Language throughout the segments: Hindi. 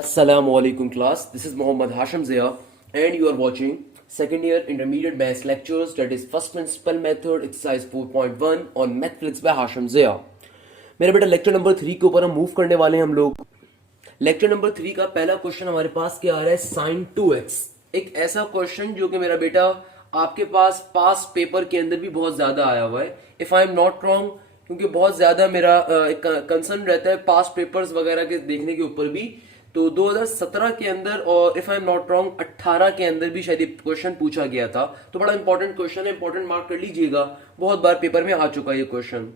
Assalamualaikum class. This is Muhammad Hashim Zia and you are watching second year intermediate maths lectures, that is first principle method exercise 4.1 on Mathflix by Hashim Zia. मेरे बेटा लेक्चर नंबर 3 के ऊपर हम मूव करने वाले हैं हम लोग। लेक्चर नंबर 3 का पहला क्वेश्चन हमारे पास क्या आ रहा है, sin 2x। एक ऐसा क्वेश्चन जो कि मेरा बेटा आपके पास पास पेपर के अंदर भी बहुत ज्यादा आया हुआ है, if I am not wrong, क्योंकि बहुत ज्यादा मेरा एक कंसर्न रहता है पास पेपर्स वगैरह के देखने के ऊपर भी। तो 2017 के अंदर और if I am not wrong 18 के अंदर भी शायद क्वेश्चन पूछा गया था। तो बड़ा इंपॉर्टेंट क्वेश्चन है, इंपॉर्टेंट मार्क कर लीजिएगा, बहुत बार पेपर में आ चुका है ये क्वेश्चन।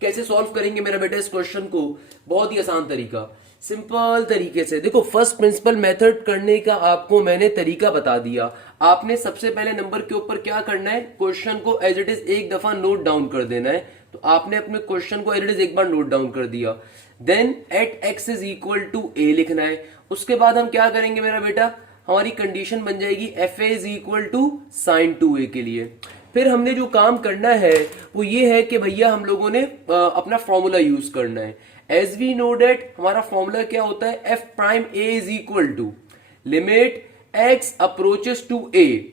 कैसे सॉल्व करेंगे मेरा बेटा इस क्वेश्चन को? बहुत ही आसान तरीका, सिंपल तरीके से। देखो, फर्स्ट प्रिंसिपल मेथड करने का आपको मैंने तरीका बता दिया। आपने सबसे पहले नंबर के ऊपर क्या करना है, क्वेश्चन को एज इट इज एक दफा नोट डाउन कर देना है। तो आपने अपने क्वेश्चन को एज इट इज एक बार नोट डाउन कर दिया, then at x is equal to a लिखना है। उसके बाद हम क्या करेंगे मेरा बेटा, हमारी कंडीशन बन जाएगी F A is equal to sine 2a के लिए। फिर हमने जो काम करना है वो ये है कि भैया हम लोगों ने अपना फॉर्मूला यूज करना है। एज वी नो डेट हमारा फॉर्मूला क्या होता है, f prime a is equal to limit x approaches to a,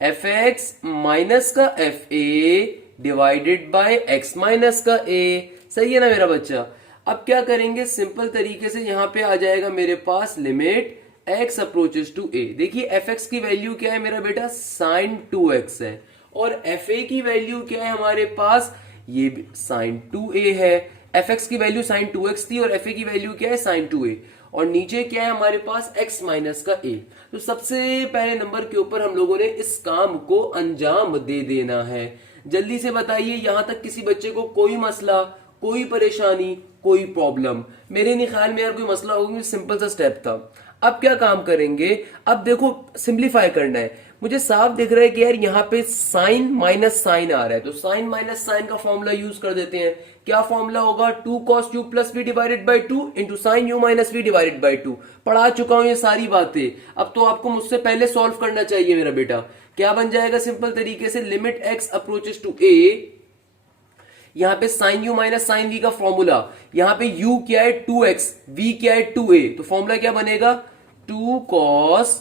f x minus का f a divided by x minus का ए। सही है ना मेरा बच्चा? अब क्या करेंगे, सिंपल तरीके से यहां पे आ जाएगा मेरे पास limit x approaches to a। देखिए एफ एक्स की वैल्यू क्या है मेरा बेटा, साइन 2x है, और एफ ए की वैल्यू क्या है हमारे पास, ये साइन 2a है। एफ एक्स की वैल्यू साइन 2x थी और एफ ए की वैल्यू क्या है, साइन 2a, और नीचे क्या है हमारे पास x माइनस का a। तो सबसे पहले नंबर के ऊपर हम लोगों ने इस काम को अंजाम दे देना है। जल्दी से बताइए, यहां तक किसी बच्चे को कोई मसला, कोई परेशानी, कोई प्रॉब्लम? मेरे नहीं ख्याल में यार कोई मसला होगा, सिंपल सा स्टेप था। अब क्या काम करेंगे, अब देखो सिंप्लीफाई करना है। मुझे साफ दिख रहा है कि यार यहाँ पे साइन माइनस साइन आ रहा है, तो साइन माइनस साइन का फॉर्मूला यूज कर देते हैं। क्या फॉर्मूला होगा, 2 cos u plus V divided by 2 into sine you minus V divided by 2। पढ़ा चुका हूं ये सारी बातें, अब तो आपको मुझसे पहले सॉल्व करना चाहिए मेरा बेटा। क्या बन जाएगा सिंपल तरीके से, limit x approaches to A, यहां पे sine you minus sine we का फॉर्मूला, यहां पे u क्या है 2x, v क्या है 2a, तो फॉर्मूला क्या बनेगा, 2 cos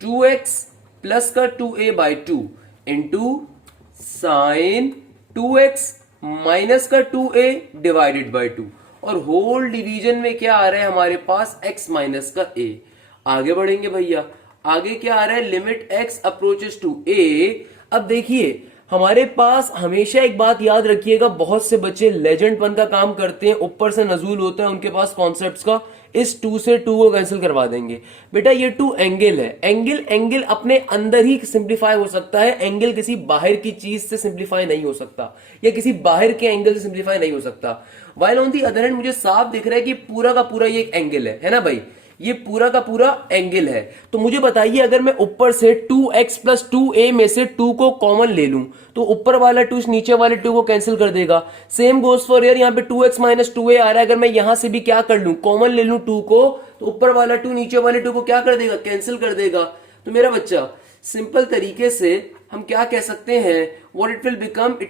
2x प्लस का 2a by 2 into sign 2x minus का 2a डिवाइडेड बाई 2, और होल डिवीजन में क्या आ रहा है हमारे पास, x माइनस का a। आगे बढ़ेंगे भैया, आगे क्या आ रहा है, limit x approaches to a। अब देखिए हमारे पास हमेशा एक बात याद रखिएगा, बहुत से बच्चे लेजेंड पन का काम करते हैं, ऊपर से नजूल होता है उनके पास कॉन्सेप्ट्स का, इस 2 से 2 को कैंसिल करवा देंगे। बेटा ये 2 एंगल है, एंगल एंगल अपने अंदर ही सिंप्लीफाई हो सकता है, एंगल किसी बाहर की चीज से सिंप्लीफाई नहीं हो सकता, या किसी बाहर के एंगल से सिंप्लीफाई नहीं हो सकता। While on the other hand मुझे साफ दिख रहा है कि पूरा का पूरा ये एक एंगल है ना भाई, ये पूरा का पूरा एंगल है। तो मुझे बताइए, अगर मैं ऊपर से 2x प्लस 2a में से 2 को कॉमन ले लूं, तो ऊपर वाला 2 नीचे वाले 2 को कैंसिल कर देगा। सेम गोज फॉर यार, यहाँ पे 2x माइनस 2a आ रहा है, अगर मैं यहां से भी क्या कर लूं, कॉमन ले लूं 2 को, तो ऊपर वाला 2 नीचे वाले 2 को क्या कर देगा, कैंसिल कर देगा। तो मेरा बच्चा सिंपल तरीके से हम क्या कह सकते हैं, what it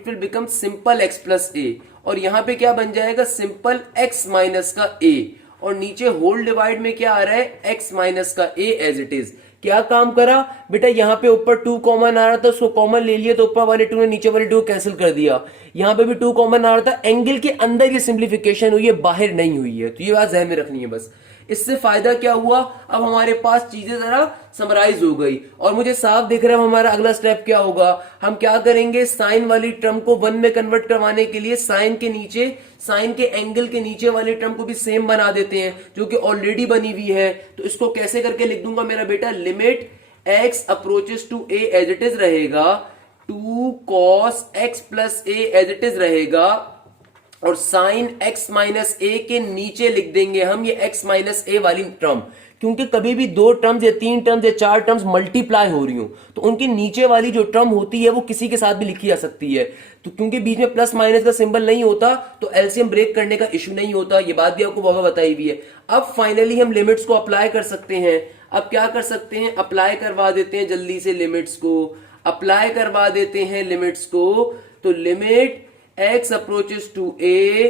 will become simple x plus a, और यहां पे क्या बन जाएगा, सिंपल x माइनस का a, और नीचे होल डिवाइड में क्या आ रहा है, x माइनस का a एज इट इज। क्या काम करा बेटा, यहां पे ऊपर 2 कॉमन आ रहा था, उसको कॉमन ले लिया, तो ऊपर वाले 2 ने नीचे वाले 2 को कैंसिल कर दिया। यहां पे भी 2 कॉमन आ रहा था, एंगल के अंदर ये सिंप्लीफिकेशन हुई है, बाहर नहीं हुई है। तो ये बात ध्यान में रखनी है बस। इससे फायदा क्या हुआ, अब हमारे पास चीजें जरा समराइज हो गई, और मुझे साफ दिख रहा है हमारा अगला स्टेप क्या होगा। हम क्या करेंगे, साइन वाली टर्म को 1 में कन्वर्ट करवाने के लिए साइन के नीचे, साइन के एंगल के नीचे वाली टर्म को भी सेम बना देते हैं, जो कि ऑलरेडी बनी हुई है। तो इसको कैसे करके लिख दूंगा मेरा बेटा, limit x approaches to a as it is रहेगा, 2 cos x plus a as it is रहेगा, और साइन x माइनस a के नीचे लिख देंगे हम ये x माइनस a वाली टर्म, क्योंकि कभी भी 2 टर्म्स या 3 टर्म्स या 4 टर्म्स मल्टीप्लाई हो रही हो, तो उनके नीचे वाली जो टर्म होती है वो किसी के साथ भी लिखी जा सकती है। तो क्योंकि बीच में प्लस माइनस का सिंबल नहीं होता, तो एलसीएम ब्रेक करने का इश्यू नहीं होता, ये बात भी आपको बाबा बताई हुई है। अब फाइनली हम लिमिट्स को अप्लाई कर सकते हैं। अब क्या कर सकते हैं, अप्लाई करवा देते हैं जल्दी से, लिमिट्स को अप्लाई करवा देते हैं लिमिट्स को। तो limit x approaches to a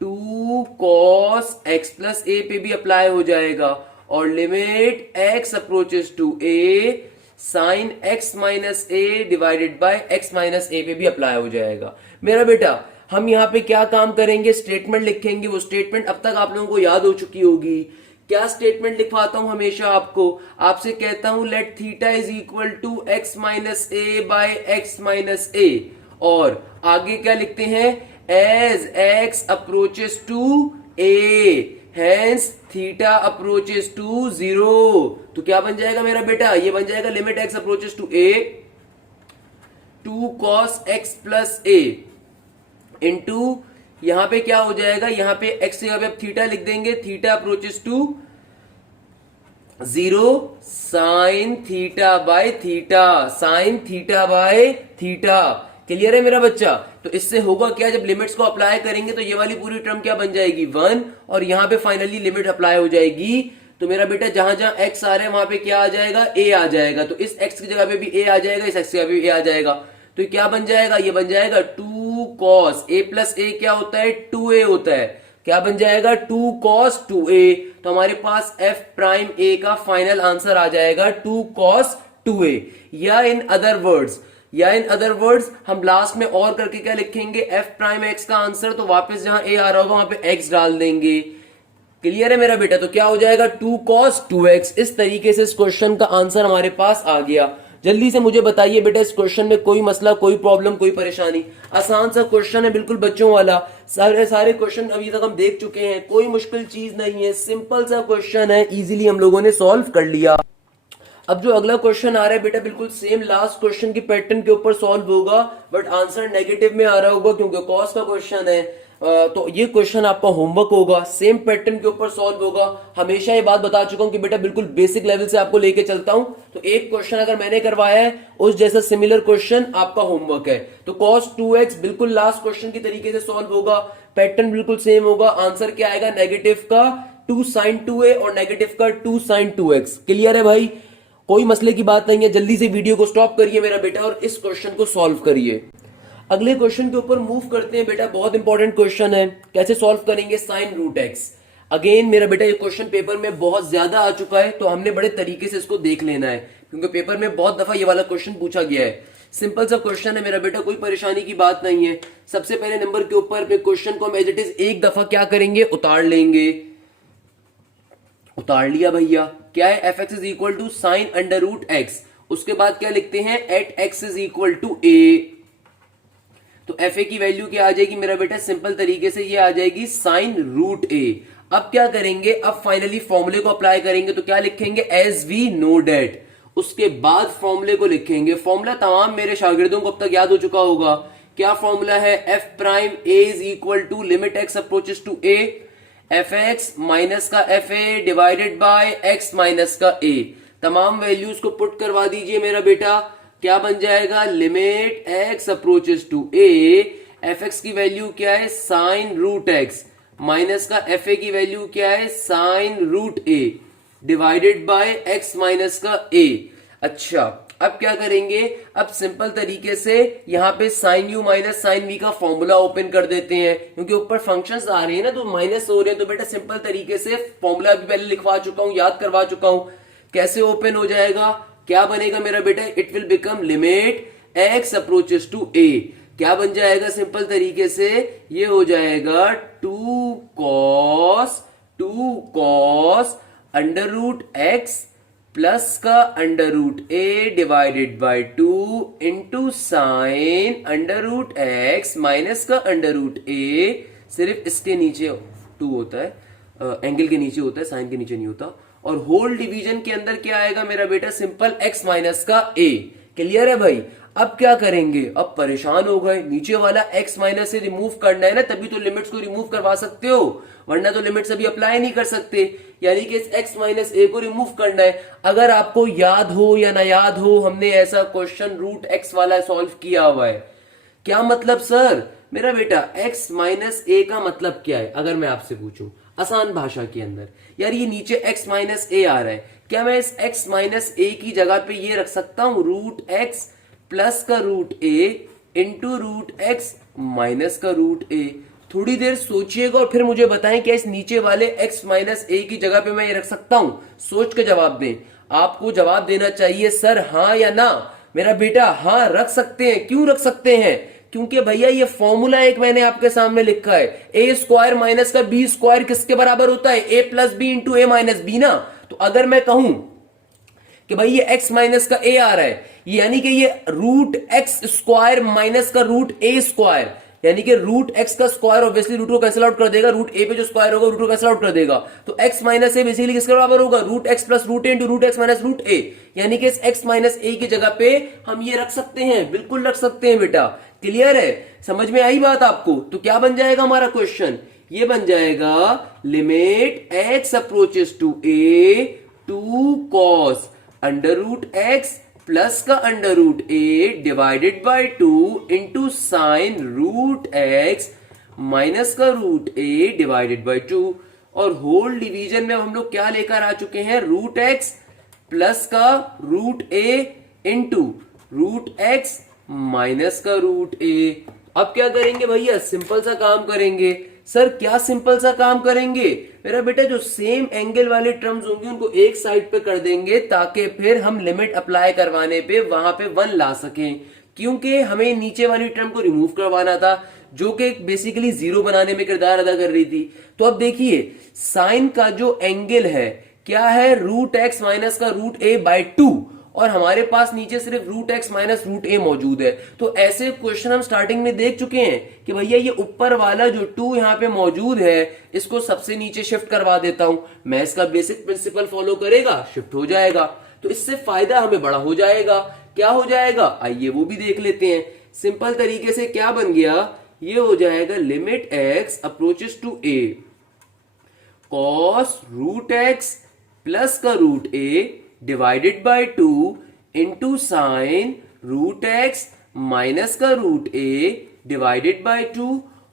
2 cos x plus a पे भी अप्लाई हो जाएगा, और limit x approaches to a sine x minus a divided by x minus a पे भी अप्लाई हो जाएगा। मेरा बेटा हम यहाँ पे क्या काम करेंगे, स्टेटमेंट लिखेंगे। वो स्टेटमेंट अब तक आप लोगों को याद हो चुकी होगी। क्या स्टेटमेंट लिखवाता हूं हमेशा आपको, आपसे कहता हूं let theta is equal to x minus a by x minus a, और आगे क्या लिखते हैं, as x approaches to a hence theta approaches to 0। तो क्या बन जाएगा मेरा बेटा, ये बन जाएगा limit x approaches to a 2 cos x plus a into यहां पे क्या हो जाएगा, यहां पे x जगह पे आप थीटा लिख देंगे, theta approaches to 0 sine theta by theta, sine theta by theta. Clear है मेरा बच्चा। तो इससे होगा क्या, जब लिमिट्स को अप्लाई करेंगे तो ये वाली पूरी टर्म क्या बन जाएगी 1, और यहां पे फाइनली लिमिट अप्लाई हो जाएगी। तो मेरा बेटा जहां जहां x आ रहे हैं वहां पे क्या आ जाएगा, a आ जाएगा। तो इस x की जगह पे भी a आ जाएगा, इस x की जगह पे भी a आ जाएगा। तो क्या बन जाएगा, ये बन जाएगा 2 cos a प्लस a क्या होता है, 2a होता है। क्या बन जाएगा 2 cos 2a। तो हमारे पास f प्राइम a का फाइनल आंसर आ जाएगा 2 cos 2a। या इन अदर वर्ड्स हम लास्ट में और करके क्या लिखेंगे, f प्राइम x का आंसर, तो वापस जहां a आ रहा होगा वहां पे x डाल देंगे। क्लियर है मेरा बेटा। तो क्या हो जाएगा 2 cos 2x। इस तरीके से इस क्वेश्चन का आंसर हमारे पास आ गया। जल्दी से मुझे बताइए बेटा, इस क्वेश्चन में कोई मसला, कोई प्रॉब्लम, कोई परेशानी? आसान सा क्वेश्चन है, बिल्कुल बच्चों वाला। सारे क्वेश्चन अभी तक हम देख चुके हैं, कोई मुश्किल चीज नहीं है, सिंपल सा क्वेश्चन है, इजीली हम लोगों ने सॉल्व कर लिया। अब जो अगला क्वेश्चन आ रहा है बेटा, बिल्कुल सेम लास्ट क्वेश्चन की पैटर्न के ऊपर सॉल्व होगा, बट आंसर नेगेटिव में आ रहा होगा क्योंकि कॉस का क्वेश्चन है। तो ये क्वेश्चन आपका होमवर्क होगा, सेम पैटर्न के ऊपर सॉल्व होगा। हमेशा ये बात बता चुका हूं कि बेटा बिल्कुल बेसिक लेवल से आपको लेके चलता हूं। तो एक क्वेश्चन अगर मैंने करवाया है उस जैसा सिमिलर क्वेश्चन आपका होमवर्क है। तो cos 2x बिल्कुल लास्ट क्वेश्चन की तरीके से सॉल्व होगा, पैटर्न बिल्कुल सेम होगा। आंसर क्या आएगा, नेगेटिव का 2 sin 2a और नेगेटिव का 2 sin 2x। क्लियर है भाई, कोई मसले की बात नहीं है। जल्दी से वीडियो को स्टॉप करिए मेरा बेटा और इस क्वेश्चन को सॉल्व करिए। अगले क्वेश्चन के ऊपर मूव करते हैं बेटा, बहुत इंपॉर्टेंट क्वेश्चन है। कैसे सॉल्व करेंगे, साइन रूट एक्स। अगेन मेरा बेटा ये क्वेश्चन पेपर में बहुत ज्यादा आ चुका है, तो हमने बड़े तरीके से इसको देख लेना है क्योंकि पेपर में बहुत दफा ये वाला क्वेश्चन पूछा गया है। सिंपल सा क्वेश्चन है मेरा बेटा, कोई परेशानी की बात नहीं है। सबसे पहले नंबर के ऊपर क्वेश्चन को हम एज इट इज एक दफा क्या करेंगे, उतार लेंगे। उतार लिया भैया, क्या है, f x is equal to sine under root x. उसके बाद क्या लिखते हैं, at x is equal to a. तो एफ ए की वैल्यू क्या आ जाएगी मेरा बेटा, सिंपल तरीके से ये आ जाएगी साइन रूट ए। अब क्या करेंगे, अब फाइनली फॉर्मूले को अप्लाई करेंगे। तो क्या लिखेंगे, एज वी नो डेट। उसके बाद फॉर्मूले को लिखेंगे। फॉर्मूला तमाम मेरे शागिर्दों को अब तक याद हो चुका होगा। क्या फॉर्मूला है, f prime a is equal to limit x approaches to a, f x minus का f a divided by x minus का ए। तमाम वैल्यूज को पुट करवा दीजिए मेरा बेटा। क्या बन जाएगा, limit x approaches to a, f x की वैल्यू क्या है, साइन रूट एक्स, माइनस का एफ ए की वैल्यू क्या है, sine root a, divided by x minus का ए। अच्छा, अब क्या करेंगे, अब सिंपल तरीके से यहां पे sine you minus sine we का फॉर्मूला ओपन कर देते हैं, क्योंकि ऊपर फंक्शंस आ रहे हैं ना तो माइनस हो रहे हैं। तो बेटा सिंपल तरीके से फॉर्मूला भी पहले लिखवा चुका हूं, याद करवा चुका हूं। कैसे ओपन हो जाएगा, क्या बनेगा मेरा बेटा, it will become limit x approaches to a. क्या बन जाएगा, सिंपल तरीके से ये हो जाएगा 2 cos under root x plus का under root a divided by 2 into sine under root x minus का अंडर रूट ए। सिर्फ इसके नीचे 2 होता है, एंगल के नीचे होता है, साइन के नीचे नहीं होता। और होल डिवीजन के अंदर क्या आएगा मेरा बेटा, सिंपल x माइनस का a। क्लियर है भाई। अब क्या करेंगे, अब परेशान हो गए, नीचे वाला x माइनस से रिमूव करना है ना, तभी तो लिमिट्स को रिमूव करवा सकते हो, वरना तो लिमिट्स अभी अप्लाई नहीं कर सकते। यानी कि इस x माइनस a को रिमूव करना है। अगर आपको याद हो या ना याद हो, हमने ऐसा क्वेश्चन रूट x वाला सॉल्व किया हुआ है। क्या मतलब सर, मेरा बेटा x माइनस a का मतलब क्या है, अगर मैं आपसे पूछूं आसान भाषा के अंदर, यार ये नीचे x माइनस ए आ रहा है, क्या मैं इस x माइनस ए की जगह पे ये रख सकता हूं, रूट x प्लस का root a into root x minus का रूट ए। थोड़ी देर सोचिएगा और फिर मुझे बताएं क्या इस नीचे वाले x माइनस ए की जगह पे मैं ये रख सकता हूं। सोच के जवाब दें। आपको जवाब देना चाहिए सर हाँ या ना। मेरा बेटा हाँ रख सकते हैं। क्यों रख सकते हैं? क्योंकि भैया ये फॉर्मूला एक मैंने आपके सामने लिखा है, ए स्क्वायर माइनस का बी स्क्वायर किसके बराबर होता है? ए प्लस बी इंटू ए माइनस बी ना। तो अगर मैं कहूं कि भाई ये x माइनस का a आ रहा है, यानी कि ये रूट एक्स स्क्वायर माइनस का रूट ए स्क्वायर, यानी कि रूट एक्स का स्क्वायर ऑब्वियसली रूट को कैंसिल आउट कर देगा, रूट ए पे जो स्क्वायर होगा रूट को कैंसिल आउट कर देगा। तो x माइनस ए बेसिकली किसके बराबर होगा? Root x plus root a into root x minus root a, यानी कि इस x माइनस ए की जगह पे हम ये रख सकते हैं, बिल्कुल रख सकते हैं बेटा। क्लियर है? समझ में आई बात आपको? तो क्या बन जाएगा हमारा क्वेश्चन? ये बन जाएगा limit x approaches to a two cos under root x plus का under root a divided by 2 into sine root x minus का रूट ए डिवाइडेड बाई 2। और होल डिवीजन में हम लोग क्या लेकर आ चुके हैं? रूट एक्स प्लस का root a into root x minus का रूट ए। अब क्या करेंगे भैया? सिंपल सा काम करेंगे। सर क्या सिंपल सा काम करेंगे? मेरा बेटा जो सेम एंगल वाले टर्म्स होंगे उनको एक साइड पे कर देंगे ताकि फिर हम लिमिट अप्लाई करवाने पे वहां पे 1 ला सकें, क्योंकि हमें नीचे वाली टर्म को रिमूव करवाना था जो कि बेसिकली जीरो बनाने में किरदार अदा कर रही थी। तो अब देखिए साइन का जो एंगल है क्या है? रूट एक्स माइनस का रूट ए बाई 2, और हमारे पास नीचे सिर्फ रूट एक्स माइनस रूट ए मौजूद है। तो ऐसे क्वेश्चन हम स्टार्टिंग में देख चुके हैं कि भैया ये ऊपर वाला जो 2 यहां पे मौजूद है इसको सबसे नीचे शिफ्ट करवा देता हूं, मैं इसका बेसिक प्रिंसिपल फॉलो करेगा, शिफ्ट हो जाएगा, तो इससे फायदा हमें बड़ा हो जाएगा। क्या हो जाएगा? आइए वो भी देख लेते हैं। सिंपल तरीके से क्या बन गया? ये हो जाएगा limit x approaches to a cos root x plus का root a divided by 2 into sine root x minus का root a divided by 2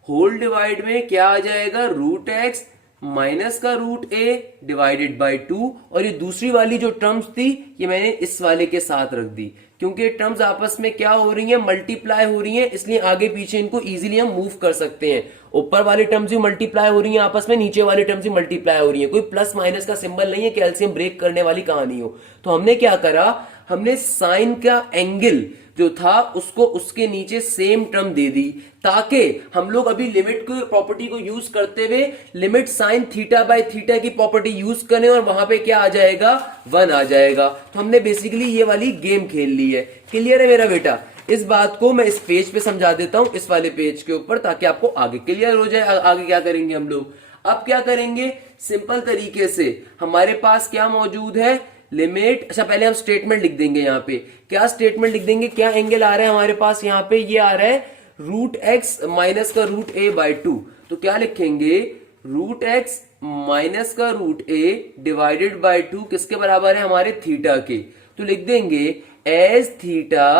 whole divide में क्या आ जाएगा? रूट एक्स माइनस का रूट ए डिवाइडेड बाय 2। और ये दूसरी वाली जो टर्म्स थी ये मैंने इस वाले के साथ रख दी, क्योंकि टर्म्स आपस में क्या हो रही हैं? मल्टीप्लाई हो रही हैं, इसलिए आगे पीछे इनको इजीली हम मूव कर सकते हैं। ऊपर वाली टर्म्स भी मल्टीप्लाई हो रही हैं आपस में, नीचे वाली टर्म्स भी मल्टीप्लाई हो रही हैं। कोई प्लस माइनस का सिंबल नहीं है कि एलसीएम ब्रेक करने वाली कहानी हो। तो हमने क्या करा? हमने साइन का एंगल जो था उसको उसके नीचे सेम टर्म दे दी, ताकि हम लोग अभी लिमिट की प्रॉपर्टी को यूज करते हुए limit sign theta by theta की प्रॉपर्टी यूज करें और वहां पे क्या आ जाएगा? 1 आ जाएगा। तो हमने बेसिकली ये वाली गेम खेल ली है। क्लियर है मेरा बेटा? इस बात को मैं इस पेज पे समझा देता हूं, इस वाले पेज के ऊपर, ताकि आपको आगे क्लियर हो जाए। आगे क्या करेंगे हम लोग? अब क्या करेंगे? सिंपल तरीके से हमारे पास क्या मौजूद है? लिमिट। अच्छा पहले हम स्टेटमेंट लिख देंगे। यहाँ पे क्या स्टेटमेंट लिख देंगे? क्या एंगल आ रहा है हमारे पास? यहाँ पे ये आ रहा है रूट एक्स माइनस का रूट ए बाई 2। तो क्या लिखेंगे? रूट एक्स माइनस का रूट ए डिवाइडेड बाई 2 किसके बराबर है? हमारे थीटा के। तो लिख देंगे as theta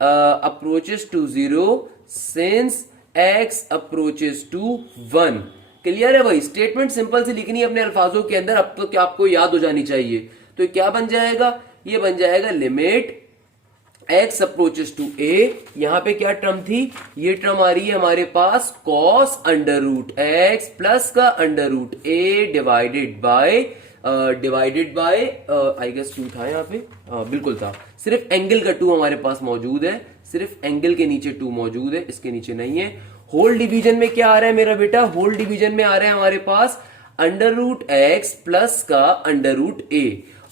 approaches to 0 since x approaches to 1। Clear है भाई? स्टेटमेंट सिंपल सी लिखनी है अपने अल्फाजों के अंदर, अब तो क्या आपको याद हो जानी चाहिए। तो क्या बन जाएगा? ये बन जाएगा limit x approaches to a। यहां पे क्या टर्म थी? ये टर्म आ रही है हमारे पास cos under root x plus का under root a divided by I guess 2 था यहाँ पे। बिल्कुल था। सिर्फ एंगल का 2 हमारे पास मौजूद है, सिर्फ एंगल के नीचे 2 मौजूद है, इसके नीचे नहीं है। होल डिवीजन में क्या आ रहा है मेरा बेटा? होल डिवीजन में आ रहा है हमारे पास अंडर रूट x प्लस का अंडर रूट a।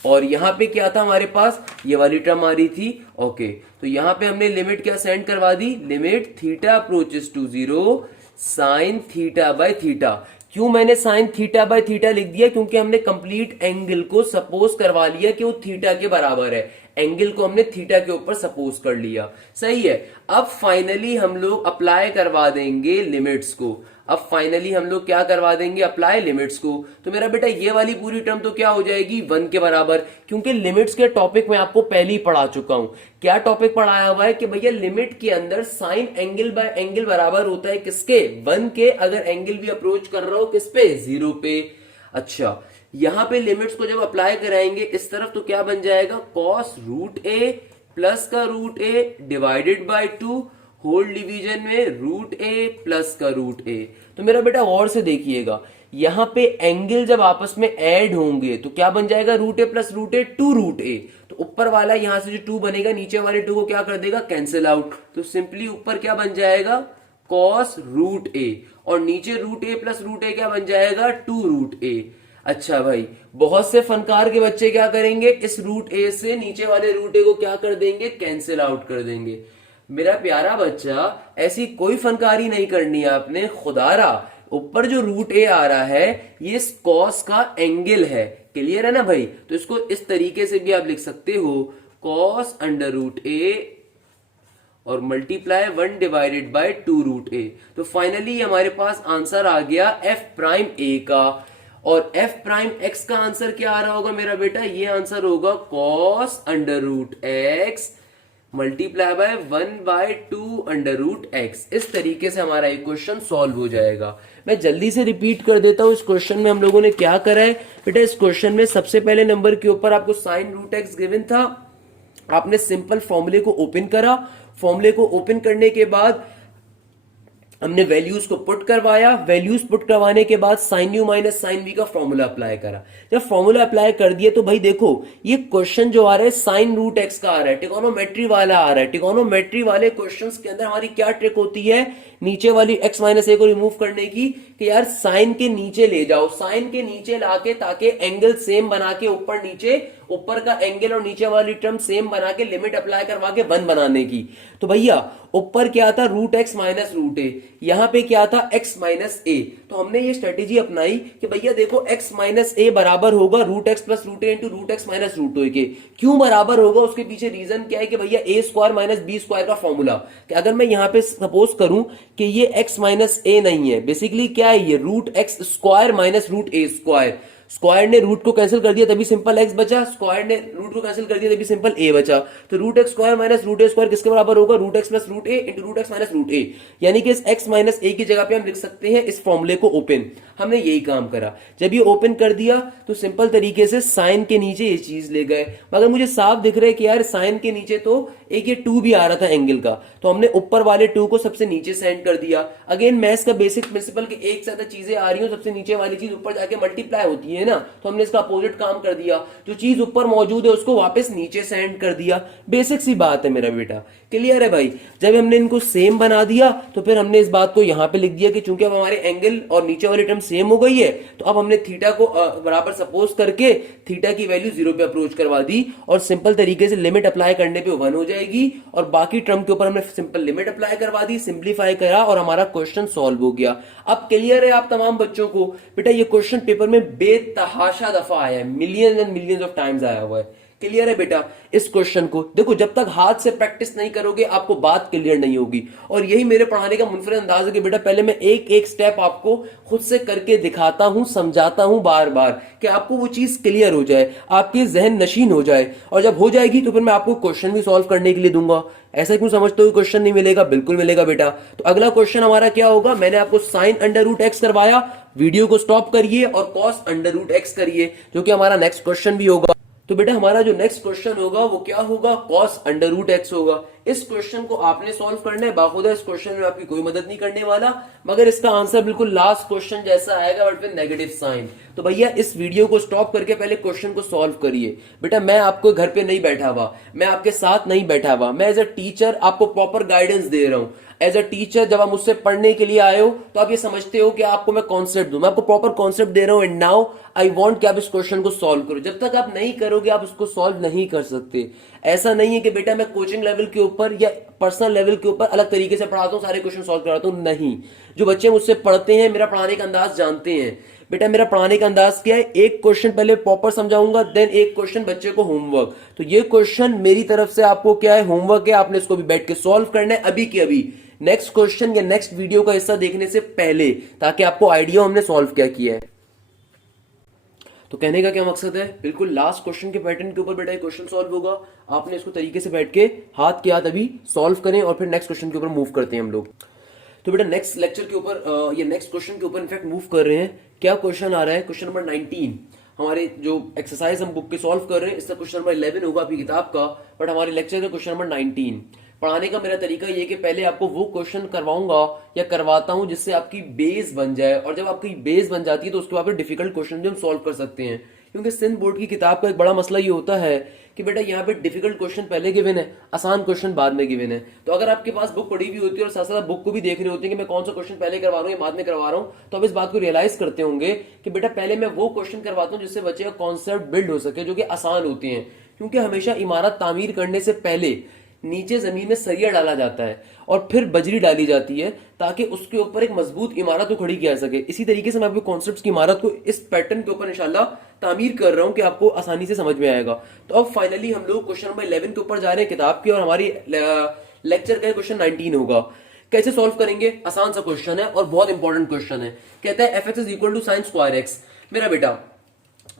और यहां पे क्या था हमारे पास? ये वाली टर्म आ रही थी। ओके, तो यहां पे हमने लिमिट क्या सेंड करवा दी? Limit theta approaches to 0 sine theta by theta. क्यों मैंने साइन थीटा बाय थीटा लिख दिया? क्योंकि हमने कंप्लीट एंगल को सपोज करवा लिया कि वो थीटा के बराबर है। एंगल को हमने थीटा के ऊपर सपोज कर लिया। सही है। अब फाइनली हम लोग अप्लाई करवा देंगे लिमिट्स को। अब फाइनली हम लोग क्या करवा देंगे? अप्लाई लिमिट्स को। तो मेरा बेटा ये वाली पूरी टर्म तो क्या हो जाएगी? 1 के बराबर, क्योंकि लिमिट्स के टॉपिक में आपको पहले ही पढ़ा चुका हूं। क्या टॉपिक पढ़ाया हुआ है कि भैया लिमिट के अंदर साइन एंगल बाय एंगल बराबर होता है किसके? 1 के। अगर एंगल भी अप्रोच कर रहा हो किस पे? 0 पे। अच्छा, यहां पे लिमिट्स को जब अप्लाई कराएंगे इस तरफ तो क्या बन जाएगा? कॉस रूट ए प्लस का root a divided by 2 whole division में रूट ए प्लस का रूट ए। तो मेरा बेटा गौर से देखिएगा, यहां पे एंगल जब आपस में ऐड होंगे तो क्या बन जाएगा, root a plus root a two root a. तो ऊपर वाला यहां से जो टू बनेगा नीचे वाले टू को क्या कर देगा, कैंसिल आउट। तो सिंपली ऊपर क्या बन जाएगा, कॉस रूट ए, और नीचे रूट ए प्लस रूट ए क्या बन जाएगा, टू रूट ए। अच्छा भाई, बहुत से फनकार के बच्चे क्या करेंगे, इस रूट ए से नीचे वाले रूट ए को क्या कर देंगे, कैंसिल आउट कर देंगे। मेरा प्यारा बच्चा, ऐसी कोई फनकारी नहीं करनी है आपने, खुदारा ऊपर जो रूट ए आ रहा है ये कॉस का एंगल है। क्लियर है ना भाई। तो इसको इस तरीके से भी आप लिख सकते हो, कॉस अंडर रूट ए और multiply 1 divided by 2 root a. तो फाइनली हमारे पास आंसर आ गया एफ प्राइम ए का। और एफ प्राइम एक्स का आंसर क्या आ रहा होगा मेरा बेटा, ये आंसर होगा cos under root x multiply by 1/2 under root x. इस तरीके से हमारा एक क्वेश्चन सॉल्व हो जाएगा। मैं जल्दी से रिपीट कर देता हूं, इस क्वेश्चन में हम लोगों ने क्या करा है बेटा। इस क्वेश्चन में सबसे पहले नंबर के ऊपर आपको साइन रूट एक्स गिवन था, आपने सिंपल फॉर्मूले को ओपन करा, फॉर्मूले को ओपन करने के बाद हमने वैल्यूज को पुट करवाया, वैल्यूज पुट करवाने के बाद sine you minus sine we का फॉर्मूला अप्लाई करा। जब फॉर्मूला अप्लाई कर दिए तो भाई देखो ये क्वेश्चन जो आ रहा है साइन रूट एक्स का आ रहा है, ट्रिगोनोमेट्री वाला आ रहा है। ट्रिगोनोमेट्री वाले क्वेश्चंस के अंदर हमारी क्या ट्रिक होती है, नीचे वाली एक्स माइनस ए को रिमूव करने की, कि यार साइन के नीचे ले जाओ, साइन के नीचे लाके ताकि एंगल सेम बना के ऊपर नीचे, ऊपर का एंगल और नीचे वाली टर्म सेम बना के लिमिट अप्लाई करवा के 1 बनाने की। तो भैया ऊपर क्या था, रूट एक्स माइनस रूट ए, यहां पे क्या था, एक्स माइनस ए। तो हमने ये स्ट्रेटेजी अपनाई कि भैया देखो एक्स माइनस ए बराबर होगा root x plus root a into root x minus root a के। क्यों बराबर होगा, उसके पीछे रीजन क्या है कि भैया ए स्क्वायर माइनस बी स्क्वायर का फॉर्मूला, कि अगर मैं यहां पे सपोज करूं कि ये एक्स माइनस ए नहीं है, बेसिकली क्या है ये root x square minus root a square. Square ने रूट को कैंसिल कर दिया तभी सिंपल एक्स बचा, स्क्वायर ने रूट को कैंसिल कर दिया तभी सिंपल ए बचा। तो root x square minus root a square किसके बराबर होगा, root x plus root a into root x minus root a. यानी कि इस एक्स माइनस ए की जगह पे हम लिख सकते हैं इस फॉर्मूले को ओपन। हमने यही काम करा, जब ये ओपन कर दिया तो सिंपल तरीके से साइन के नीचे ये चीज ले गए। मगर मुझे साफ दिख रहा है कि यार साइन के नीचे तो एक ये 2 भी आ रहा था एंगल का, तो हमने ऊपर वाले 2 को सबसे नीचे सेंड कर दिया। अगेन मैथ्स का बेसिक प्रिंसिपल कि एक साथ चीजें आ रही हो, सबसे नीचे वाली चीज ऊपर जाके मल्टीप्लाई होती है ना, तो हमने इसका अपोजिट काम कर दिया, जो चीज ऊपर मौजूद है उसको वापस नीचे सेंड कर दिया। बेसिक सी बात है मेरा बेटा, क्लियर है भाई। जब हमने इनको सेम बना दिया तो फिर हमने इस बात को यहां पे लिख दिया कि चूंकि अब हमारे एंगल और नीचे वाली टर्म सेम हो गई है, तो अब हमने थीटा को बराबर सपोज करके थीटा की वैल्यू 0 पे अप्रोच करवा दी, और सिंपल तरीके से लिमिट अप्लाई करने पे 1 हो जाएगी, और बाकी टर्म के ऊपर हमने सिंपल लिमिट अप्लाई करवा दी, सिंप्लीफाई करा और हमारा क्वेश्चन सॉल्व हो गया। अब क्लियर है आप तमाम बच्चों को, बेटा ये क्वेश्चन पेपर में बेतहाशा दफा आया है, million and millions of times आया हुआ है। क्लियर है बेटा। इस क्वेश्चन को देखो, जब तक हाथ से प्रैक्टिस नहीं करोगे आपको बात क्लियर नहीं होगी, और यही मेरे पढ़ाने का मुनफरिद अंदाज है कि बेटा पहले मैं एक एक स्टेप आपको खुद से करके दिखाता हूं, समझाता हूं बार बार, कि आपको वो चीज क्लियर हो जाए, आपके जहन नशीन हो जाए, और जब हो जाएगी तो फिर मैं आपको क्वेश्चन भी सॉल्व करने के लिए दूंगा। ऐसा क्यों समझते हो क्वेश्चन नहीं मिलेगा, बिल्कुल मिलेगा बेटा। तो अगला क्वेश्चन हमारा क्या होगा, मैंने आपको साइन अंडर रूट एक्स करवाया, वीडियो को स्टॉप करिए और कॉस अंडर रूट एक्स करिए, जो कि हमारा नेक्स्ट क्वेश्चन भी होगा। तो बेटा हमारा जो नेक्स्ट क्वेश्चन होगा वो क्या होगा, कॉस अंडर रूट एक्स होगा। इस क्वेश्चन को आपने सॉल्व करना है, बाखुदा इस क्वेश्चन में आपकी कोई मदद नहीं करने वाला, मगर इसका आंसर बिल्कुल लास्ट क्वेश्चन जैसा आएगा बट विद नेगेटिव साइन। तो भैया इस वीडियो को स्टॉप करके पहले क्वेश्चन को सॉल्व करिए। बेटा मैं आपको घर पे नहीं बैठा हुआ, मैं आपके साथ नहीं बैठा हुआ, मैं एज अ टीचर आपको प्रॉपर गाइडेंस दे रहा हूं। एज अ टीचर जब आप मुझसे पढ़ने के लिए आए हो तो आप ये समझते हो कि आपको मैं कॉन्सेप्ट दूं, मैं आपको प्रॉपर कॉन्सेप्ट दे रहा हूं, एंड नाउ आई वांट कि आप इस क्वेश्चन को सॉल्व करो। जब तक आप नहीं करोगे आप उसको सॉल्व नहीं कर सकते। ऐसा नहीं है कि बेटा मैं कोचिंग लेवल के ऊपर या पर्सनल लेवल के ऊपर अलग तरीके से पढ़ाता हूं, सारे क्वेश्चन सॉल्व कराता हूं, नहीं। जो बच्चे मुझसे पढ़ते हैं मेरा पढ़ाने का अंदाज जानते हैं। बेटा मेरा पढ़ाने का अंदाज क्या है, एक क्वेश्चन पहले प्रॉपर समझाऊंगा, देन एक क्वेश्चन बच्चे को होमवर्क। तो ये क्वेश्चन मेरी तरफ से आपको क्या है, होमवर्क है, आपने इसको भी बैठ के सॉल्व करना है अभी के अभी, नेक्स्ट क्वेश्चन या नेक्स्ट वीडियो का हिस्सा देखने से पहले, ताकि आपको आइडिया हमने सॉल्व क्या किया है। तो कहने का क्या मकसद है, बिल्कुल लास्ट क्वेश्चन के पैटर्न के ऊपर बेटा ये क्वेश्चन सॉल्व होगा, आपने इसको तरीके से बैठ के हाथ के हाथ अभी सॉल्व करें और फिर नेक्स्ट क्वेश्चन के ऊपर मूव करते हैं हम लोग। तो बेटा नेक्स्ट लेक्चर के ऊपर या नेक्स्ट क्वेश्चन के ऊपर इनफैक्ट मूव कर रहे हैं। क्या क्वेश्चन आ रहा है, क्वेश्चन नंबर 19। हमारे जो एक्सरसाइज हम बुक के सॉल्व कर रहे हैं इसका क्वेश्चन नंबर 11 होगा आपकी किताब का, बट हमारे लेक्चर का क्वेश्चन नंबर 19। पढ़ाने का मेरा तरीका ये कि पहले आपको वो क्वेश्चन करवाऊंगा या करवाता हूं जिससे आपकी बेस बन जाए, और जब आपकी बेस बन जाती है तो उसके बाद फिर डिफिकल्ट क्वेश्चन भी हम सॉल्व कर सकते हैं। क्योंकि सिंध बोर्ड की किताब का एक बड़ा मसला ये होता है कि बेटा यहाँ पे डिफिकल्ट क्वेश्चन पहले गिवन है, आसान क्वेश्चन बाद में गिवन है। तो अगर आपके पास बुक पढ़ी हुई होती है और साथ साथ बुक को भी देख रहे होते हैं कि मैं कौन सा क्वेश्चन पहले करवा रहा हूँ या बाद में करवा रहा हूँ, तो आप इस बात को रियलाइज करते होंगे कि बेटा पहले मैं वो क्वेश्चन करवाता हूँ जिससे बच्चे का कॉन्सेप्ट बिल्ड हो सके, जो कि आसान होते हैं। क्योंकि हमेशा इमारत तामीर करने से पहले नीचे जमीन में सरिया डाला जाता है और फिर बजरी डाली जाती है ताकि उसके ऊपर एक मजबूत इमारत को खड़ी किया जा सके। इसी तरीके से मैं आपके कॉन्सेप्ट्स की इमारत को इस पैटर्न के ऊपर इंशाल्लाह तामीर कर रहा हूं कि आपको आसानी से समझ में आएगा। तो अब फाइनली हम लोग क्वेश्चन नंबर 11 के ऊपर जा रहे हैं किताब की, और हमारी लेक्चर का क्वेश्चन 19 होगा। कैसे सॉल्व करेंगे? आसान सा क्वेश्चन है और बहुत इंपॉर्टेंट क्वेश्चन है। कहता है f(x) = sin स्क्वायर x। मेरा बेटा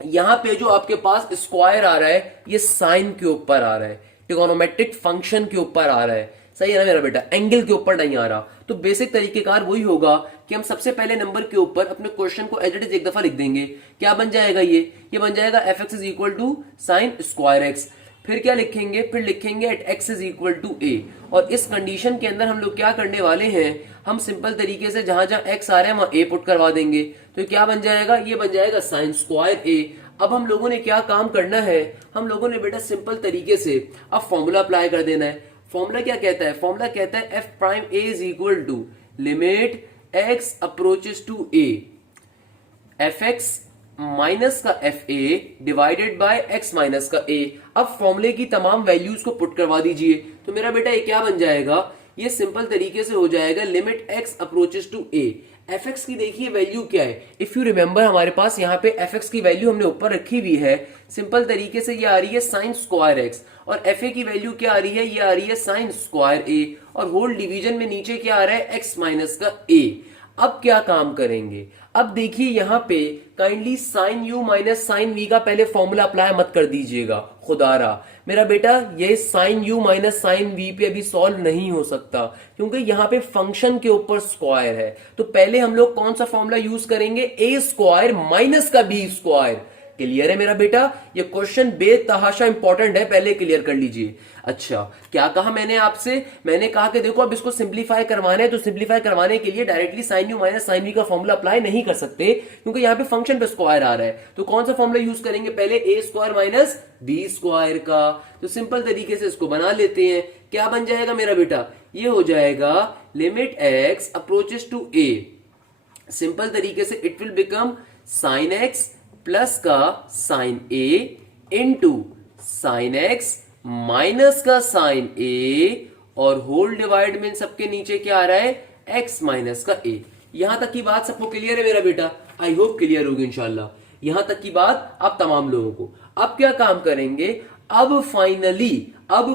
यहां पे जो आपके पास स्क्वायर आ रहा है ये साइन के ऊपर आ रहा है, ट्रिगोनोमेट्रिक फंक्शन के ऊपर आ रहा है, सही है ना मेरा बेटा, एंगल के ऊपर नहीं आ रहा। तो बेसिक तरीकेकार वही होगा कि हम सबसे पहले नंबर के ऊपर अपने क्वेश्चन को एज इट इज एक दफा लिख देंगे। क्या बन जाएगा? ये बन जाएगा f(x) = sin स्क्वायर x। फिर क्या लिखेंगे? फिर लिखेंगे एट x = a। और इस कंडीशन के अंदर हम लोग क्या करने वाले हैं, हम सिंपल तरीके से जहां जहां x आ रहे हैं वहां a पुट करवा देंगे। तो क्या बन जाएगा? ये बन जाएगा sin स्क्वायर a। अब हम लोगों ने क्या काम करना है, हम लोगों ने बेटा सिंपल तरीके से अब फॉर्मूला अप्लाई कर देना है। फॉर्मूला क्या कहता है? फॉर्मूला कहता है f'(a) limit x approaches to a, fx minus का fa divided by x minus का a। अब फॉर्मूले की तमाम वैल्यूज को पुट करवा दीजिए। तो मेरा बेटा ये क्या बन जाएगा? ये सिंपल तरीके से हो जाएगा limit x approaches to a। fx की देखिए वैल्यू क्या है, इफ यू रिमेंबर हमारे पास यहाँ पे fx की वैल्यू हमने ऊपर रखी हुई है। सिंपल तरीके से ये आ रही है sin स्क्वायर x, और fa की वैल्यू क्या आ रही है? ये आ रही है sin स्क्वायर a, और होल डिवीजन में नीचे क्या आ रहा है? x माइनस का a। अब क्या काम करेंगे? अब देखिए यहाँ पे kindly sine u minus sign v का पहले फॉर्मूला अप्लाई मत कर दीजिएगा खुदारा। मेरा बेटा ये sign u minus sign v पे अभी सॉल्व नहीं हो सकता, क्योंकि यहाँ पे फंक्शन के ऊपर स्क्वायर है। तो पहले हम लोग कौन सा फॉर्मूला यूज करेंगे? a स्क्वायर माइनस का b स्क्वायर। क्लियर है मेरा बेटा? ये क्वेश्चन बेतहाशा इंपॉर्टेंट है, पहले क्लियर कर लीजिए। अच्छा, क्या कहा मैंने आपसे? मैंने कहा कि देखो अब इसको सिंप्लीफाई करवाना है, तो सिंप्लीफाई करवाने के लिए directly sine u minus sign v का फॉर्मूला अप्लाई नहीं कर सकते, क्योंकि यहाँ पे फंक्शन पे स्क्वायर आ रहा है। तो कौन सा फॉर्मूला यूज करेंगे? पहले a square minus b square का। तो सिंपल तरीके से इसको बना लेते हैं। क्या बन जाएगा मेरा बेटा? ये हो जाएगा limit x approaches to a। Simple तरीके से it will become sine x plus का sine a into sine x minus का साइन a, और होल डिवाइड में सबके नीचे क्या आ रहा है? x माइनस का a। यहां तक की बात सबको क्लियर है मेरा बेटा? आई होप क्लियर होगी इंशाल्लाह। यहां तक की बात आप तमाम लोगों को। अब क्या काम करेंगे? अब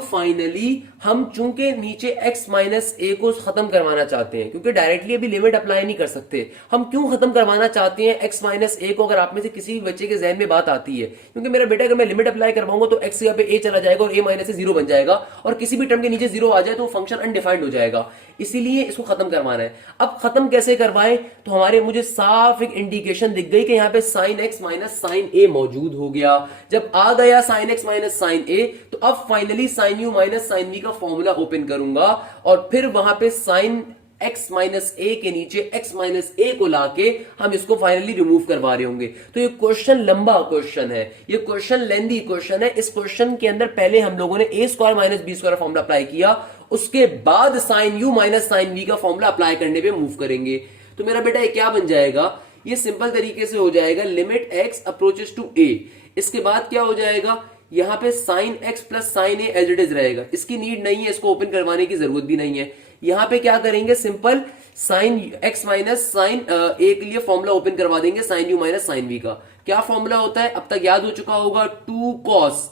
फाइनली हम चूंकि नीचे x माइनस a को खत्म करवाना चाहते हैं, क्योंकि डायरेक्टली अभी लिमिट अप्लाई नहीं कर सकते। हम क्यों खत्म करवाना चाहते हैं x माइनस a को? अगर आप में से किसी बच्चे के जहन में बात आती है, क्योंकि मेरा बेटा अगर मैं लिमिट अप्लाई करवाऊंगा तो x यहाँ पे a चला जाएगा और a माइनस से 0 बन जाएगा, और किसी भी टर्म के नीचे 0 आ जाए तो फंक्शन अनडिफाइंड हो जाएगा। इसीलिए इसको खत्म करवाना है। अब खत्म कैसे करवाएं? तो हमारे मुझे साफ एक इंडिकेशन दिख गई कि यहाँ पे sine x minus sine a मौजूद हो गया। जब आ गया sine x minus sine a, तो अब finally sine u minus sign v का फॉर्मूला ओपन करूंगा, और फिर वहां पे साइन x माइनस a के नीचे x माइनस a को लाके हम इसको फाइनली रिमूव करवा रहे होंगे। तो ये क्वेश्चन लंबा क्वेश्चन है, ये क्वेश्चन लेंदी क्वेश्चन है। इस क्वेश्चन के अंदर पहले हम लोगों ने a square minus b square formula apply किया, उसके बाद sine u minus sign v का फॉर्मूला अप्लाई करने पे मूव करेंगे। तो मेरा बेटा ये क्या बन जाएगा? ये सिंपल तरीके से हो जाएगा limit x approaches to a। इसके बाद क्या हो जाएगा? यहां पे sine x plus sine a as it is रहेगा, इसकी नीड नहीं है, इसको ओपन करवाने की जरूरत भी नहीं है। यहां पे क्या करेंगे? Simple sine x minus sine a के लिए फॉर्मूला ओपन करवा देंगे sine u minus sign v का। क्या फॉर्मूला होता है? अब तक याद हो चुका होगा, 2 cos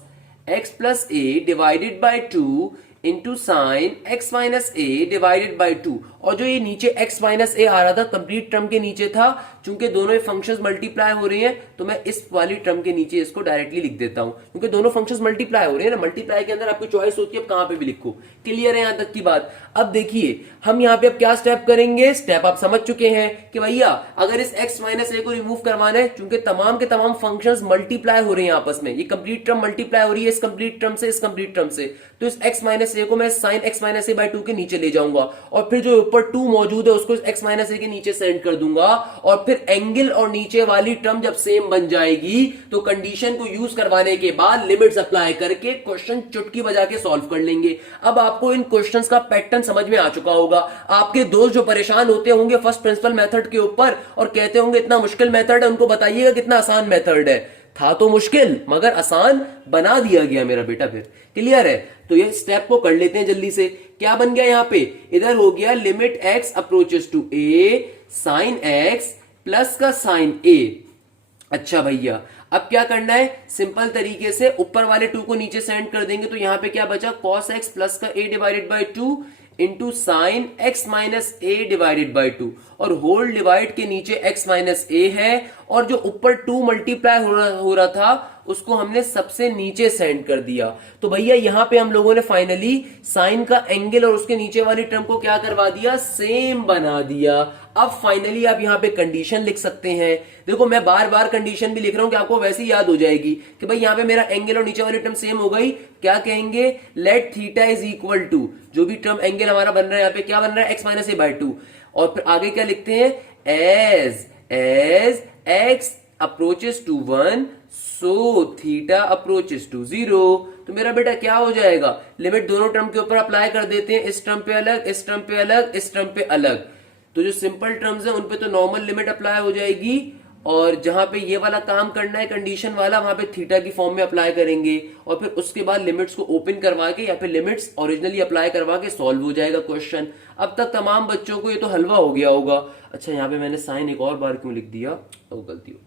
x plus a divided by 2 into sine x minus a divided by 2। और जो ये नीचे x माइनस a आ रहा था कंप्लीट टर्म के नीचे था, चूंकि दोनों ये फंक्शंस मल्टीप्लाई हो रही हैं तो मैं इस वाली टर्म के नीचे इसको डायरेक्टली लिख देता हूं, क्योंकि दोनों फंक्शंस मल्टीप्लाई हो रहे हैं ना, मल्टीप्लाई के अंदर आपकी चॉइस होती है अब कहां पे भी लिखो। क्लियर है यहां तक की बात? अब देखिए हम यहां पे अब क्या स्टेप करेंगे, स्टेप आप समझ चुके हैं कि भैया अगर इस x माइनस ए को रिमूव करवाना है, चूंकि तमाम के तमाम फंक्शंस मल्टीप्लाई हो रहे हैं आपस में, ये कंप्लीट टर्म मल्टीप्लाई हो रही है इस कंप्लीट टर्म से इस कंप्लीट टर्म से, तो इस x माइनस ए को मैं sine x minus a by 2 के नीचे ले जाऊंगा और फिर जो ऊपर 2 मौजूद है उसको इस x माइनस ए के नीचे सेंड कर दूंगा, और फिर एंगल और नीचे वाली टर्म जब सेम बन जाएगी तो कंडीशन को यूज करवाने के बाद लिमिट्स अप्लाई करके क्वेश्चन चुटकी बजा के सॉल्व कर लेंगे। अब आपको इन क्वेश्चंस का पैटर्न समझ में आ चुका होगा। आपके दोस्त जो परेशान होते होंगे फर्स्ट प्रिंसिपल मेथड के ऊपर और कहते होंगे इतना मुश्किल मेथड है, उनको बताइएगा कितना आसान मेथड है। था तो मुश्किल मगर आसान बना दिया गया मेरा बेटा। फिर क्लियर है? तो ये स्टेप को कर लेते हैं जल्दी से। क्या बन गया यहां पे? इधर हो गया limit x approaches to a sine x plus का साइन a। अच्छा भैया अब क्या करना है, सिंपल तरीके से ऊपर वाले 2 को नीचे सेंड कर देंगे, तो यहां पे क्या बचा, cos x प्लस का a divided by 2 into sine x minus a divided by 2, और होल डिवाइड के नीचे x माइनस ए है, और जो ऊपर 2 मल्टीप्लाई हो रहा था उसको हमने सबसे नीचे सेंड कर दिया। तो भैया यहां पे हम लोगों ने फाइनली साइन का एंगल और उसके नीचे वाली टर्म को क्या करवा दिया, सेम बना दिया। अब फाइनली आप यहां पे कंडीशन लिख सकते हैं। देखो मैं बार बार कंडीशन भी लिख रहा हूं कि आपको वैसे ही याद हो जाएगी कि भाई यहां पे मेरा एंगल और नीचे वाली टर्म सेम हो गई। क्या कहेंगे, let theta is equal to, जो भी टर्म एंगल हमारा बन रहा है यहां पे क्या बन रहा है, x माइनस ए बाई 2, और फिर आगे क्या लिखते हैं, as x approaches to 1 so theta approaches to 0। तो मेरा बेटा क्या हो जाएगा, लिमिट दोनों टर्म के ऊपर अप्लाई कर देते हैं, इस टर्म पे अलग, इस टर्म पे अलग, इस टर्म पे अलग। तो जो सिंपल टर्म्स है उन पे तो नॉर्मल लिमिट अप्लाई हो जाएगी, और जहां पे ये वाला काम करना है कंडीशन वाला वहां पे थीटा की फॉर्म में अप्लाई करेंगे, और फिर उसके बाद लिमिट्स को ओपन करवा के या फिर लिमिट्स ओरिजिनली अप्लाई करवा के सॉल्व हो जाएगा क्वेश्चन। अब तक तमाम बच्चों को ये तो हलवा हो गया होगा। अच्छा यहाँ पे मैंने साइन एक और बार क्यों लिख दिया, तो गलती हो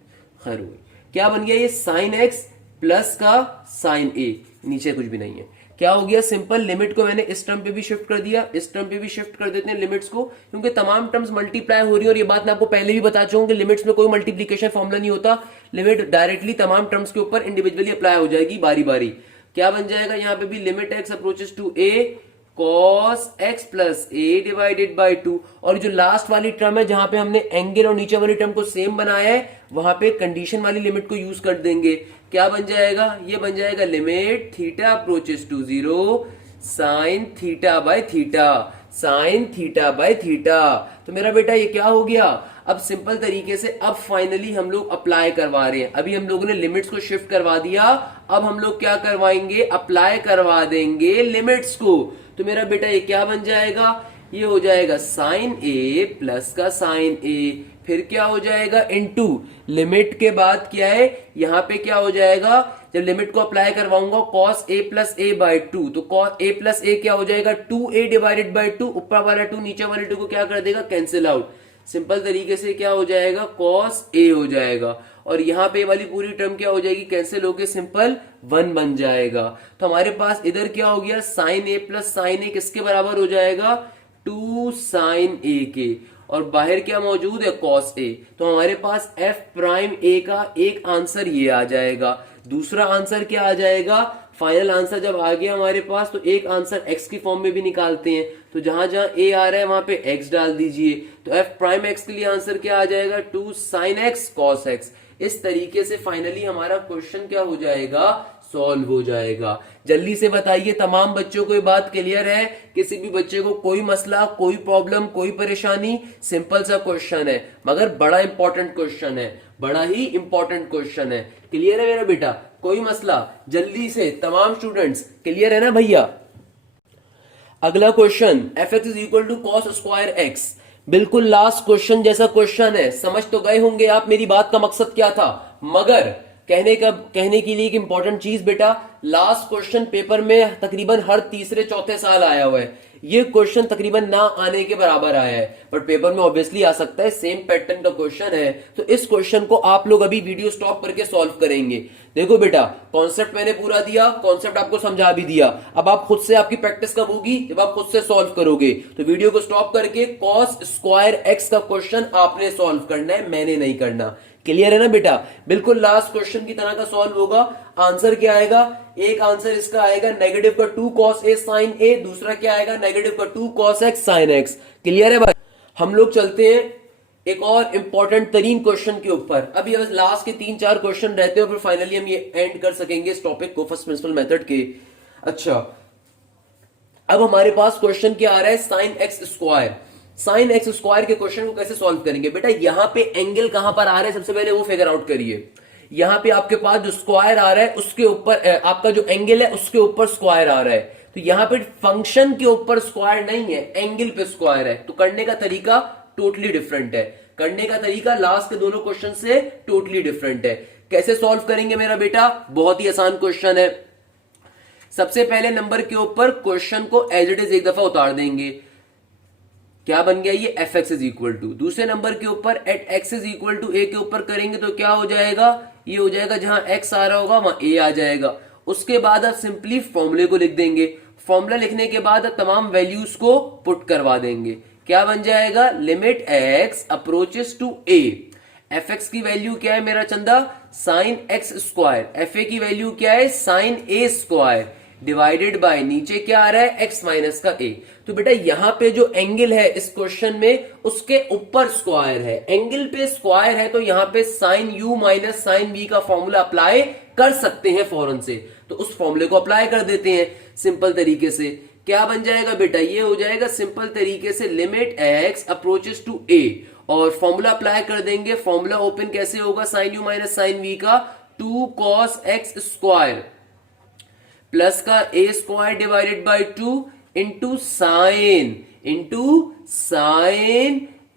खैर हुई। क्या बन गया ये, साइन एक्स प्लस का साइन ए, नीचे कुछ भी नहीं है। क्या हो गया, सिंपल लिमिट को मैंने इस टर्म पे भी शिफ्ट कर दिया, इस टर्म पे भी शिफ्ट कर देते हैं लिमिट्स को, क्योंकि तमाम टर्म्स मल्टीप्लाई हो रही है। और ये बात मैं आपको पहले भी बता चुका हूं कि लिमिट्स में कोई मल्टीप्लीकेशन फॉर्मूला नहीं होता, लिमिट डायरेक्टली तमाम टर्म्स के ऊपर इंडिविजुअली अप्लाई हो जाएगी बारी बारी। क्या बन जाएगा यहाँ पे भी, limit x approaches to a cos x plus a divided by 2, और जो लास्ट वाली टर्म है जहां पे हमने एंगल और नीचे वाली टर्म को सेम बनाया है वहां पे कंडीशन वाली लिमिट को यूज कर देंगे। क्या बन जाएगा, ये बन जाएगा limit theta approaches to 0 sine theta by theta, sine theta by theta. तो मेरा बेटा ये क्या हो गया, अब सिंपल तरीके से अब फाइनली हम लोग अप्लाई करवा रहे हैं। अभी हम लोगों ने लिमिट्स को शिफ्ट करवा दिया, अब हम लोग क्या करवाएंगे, अप्लाई करवा देंगे लिमिट्स को। तो मेरा बेटा ये क्या बन जाएगा, ये हो जाएगा साइन ए प्लस का साइन ए, फिर क्या हो जाएगा इनटू लिमिट के बाद क्या है, यहां पे क्या हो जाएगा, जब लिमिट को अप्लाई करवाऊंगा cos a plus A by 2, तो cos a प्लस ए क्या हो जाएगा 2a डिवाइडेड बाई 2, ऊपर वाला 2 नीचे वाले 2 को क्या कर देगा, कैंसिल आउट। सिंपल तरीके से क्या हो जाएगा, cos a हो जाएगा, और यहां पे वाली पूरी टर्म क्या हो जाएगी, कैंसिल होके सिंपल 1 बन जाएगा। तो हमारे पास इधर क्या हो गया, साइन ए प्लस साइन ए किसके बराबर हो जाएगा, 2 साइन ए के, और बाहर क्या मौजूद है, cos a। तो हमारे पास f प्राइम a का एक आंसर ये आ जाएगा। दूसरा आंसर क्या आ जाएगा, फाइनल आंसर जब आ गया हमारे पास तो एक आंसर x की फॉर्म में भी निकालते हैं, तो जहां जहां a आ रहा है वहां पे x डाल दीजिए। तो f प्राइम x के लिए आंसर क्या आ जाएगा, 2 साइन x cos x। इस तरीके से फाइनली हमारा क्वेश्चन क्या हो जाएगा, सॉल्व हो जाएगा। जल्दी से बताइए तमाम बच्चों को ये बात क्लियर है, किसी भी बच्चे को कोई मसला, कोई प्रॉब्लम, कोई परेशानी, सिंपल सा क्वेश्चन है मगर बड़ा इंपॉर्टेंट क्वेश्चन है, बड़ा ही इंपॉर्टेंट क्वेश्चन है। क्लियर है मेरा बेटा, कोई मसला, जल्दी से तमाम स्टूडेंट्स क्लियर है ना भैया। अगला question, f x is equal to cos square x, बिल्कुल लास्ट क्वेश्चन जैसा क्वेश्चन है। समझ तो गए होंगे आप मेरी बात का मकसद क्या था, मगर कहने के लिए एक इंपॉर्टेंट चीज बेटा, लास्ट क्वेश्चन पेपर में तकरीबन हर तीसरे चौथे साल आया हुआ है। ये क्वेश्चन तकरीबन ना आने के बराबर आया है, बट पेपर में ऑब्वियसली आ सकता है, सेम पैटर्न का क्वेश्चन है। तो इस क्वेश्चन को आप लोग अभी वीडियो स्टॉप करके सॉल्व करेंगे। देखो बेटा, कॉन्सेप्ट मैंने पूरा दिया, कॉन्सेप्ट आपको समझा भी दिया। अब आप खुद से, आपकी प्रैक्टिस कब होगी? जब आप खुद से सॉल्व करोगे। तो वीडियो को स्टॉप करके कॉस स्क्वायर एक्स का क्वेश्चन आपने सॉल्व करना है, मैंने नहीं करना। क्लियर है ना बेटा? बिल्कुल लास्ट क्वेश्चन की तरह का सॉल्व होगा। आंसर क्या आएगा? एक आंसर इसका आएगा नेगेटिव का 2 cos a sin a, दूसरा क्या आएगा? नेगेटिव का 2 cos x sin x। Clear है भाई? हम लोग चलते हैं एक और इंपॉर्टेंट तरीन क्वेश्चन के ऊपर। अब ये लास्ट के 3-4 क्वेश्चन रहते हैं, फिर फाइनली हम ये एंड कर सकेंगे इस टॉपिक को, फर्स्ट प्रिंसिपल मेथड के। अच्छा, अब हमारे पास क्वेश्चन क्या आ रहा है? Sign x square. Sign x square के क्वेश्चन को कैसे सॉल्व करेंगे बेटा? यहां पे एंगल कहां पर आ रहा है, सबसे पहले वो फिगर आउट करिए। यहां पे आपके पास जो स्क्वायर आ रहा है उसके ऊपर आपका जो एंगल है उसके ऊपर स्क्वायर आ रहा है। तो यहां पे फंक्शन के ऊपर स्क्वायर नहीं है, एंगल पे स्क्वायर है। तो करने का तरीका टोटली डिफरेंट है। करने का तरीका लास्ट के दोनों क्वेश्चन से टोटली डिफरेंट है। कैसे सॉल्व करेंगे मेरा बेटा? बहुत ही आसान क्वेश्चन है। सबसे पहले नंबर के ऊपर क्वेश्चन को एज इट इज एक दफा उतार देंगे। क्या बन गया? ये f x is equal to. दूसरे नंबर के ऊपर at x is equal to a के ऊपर करेंगे तो क्या हो जाएगा? ये हो जाएगा, जहां एक्स आ रहा होगा वहां ए आ जाएगा। उसके बाद आप सिंपली फॉर्मूले को लिख देंगे। फॉर्मूला लिखने के बाद आप तमाम वैल्यूज को पुट करवा देंगे। क्या बन जाएगा? Limit x approaches to a. F x की वैल्यू क्या है मेरा चंदा? Sine x square. F a की वैल्यू क्या है? Sine a square divided by नीचे क्या आ रहा है? एक्स माइनस का ए। तो बेटा यहां पे जो एंगल है इस क्वेश्चन में उसके ऊपर स्क्वायर है, एंगल पे स्क्वायर है, तो यहां पे sine you minus sine b का फॉर्मूला अप्लाई कर सकते हैं फौरन से। तो उस फॉर्मूले को अप्लाई कर देते हैं सिंपल तरीके से। क्या बन जाएगा बेटा? ये हो जाएगा सिंपल तरीके से limit x approaches to a, और फॉर्मूला अप्लाई कर देंगे। फॉर्मूला ओपन कैसे होगा? Sine you minus sine b का 2 cos एक्स स्क्वायर प्लस का a square divided by 2 into sine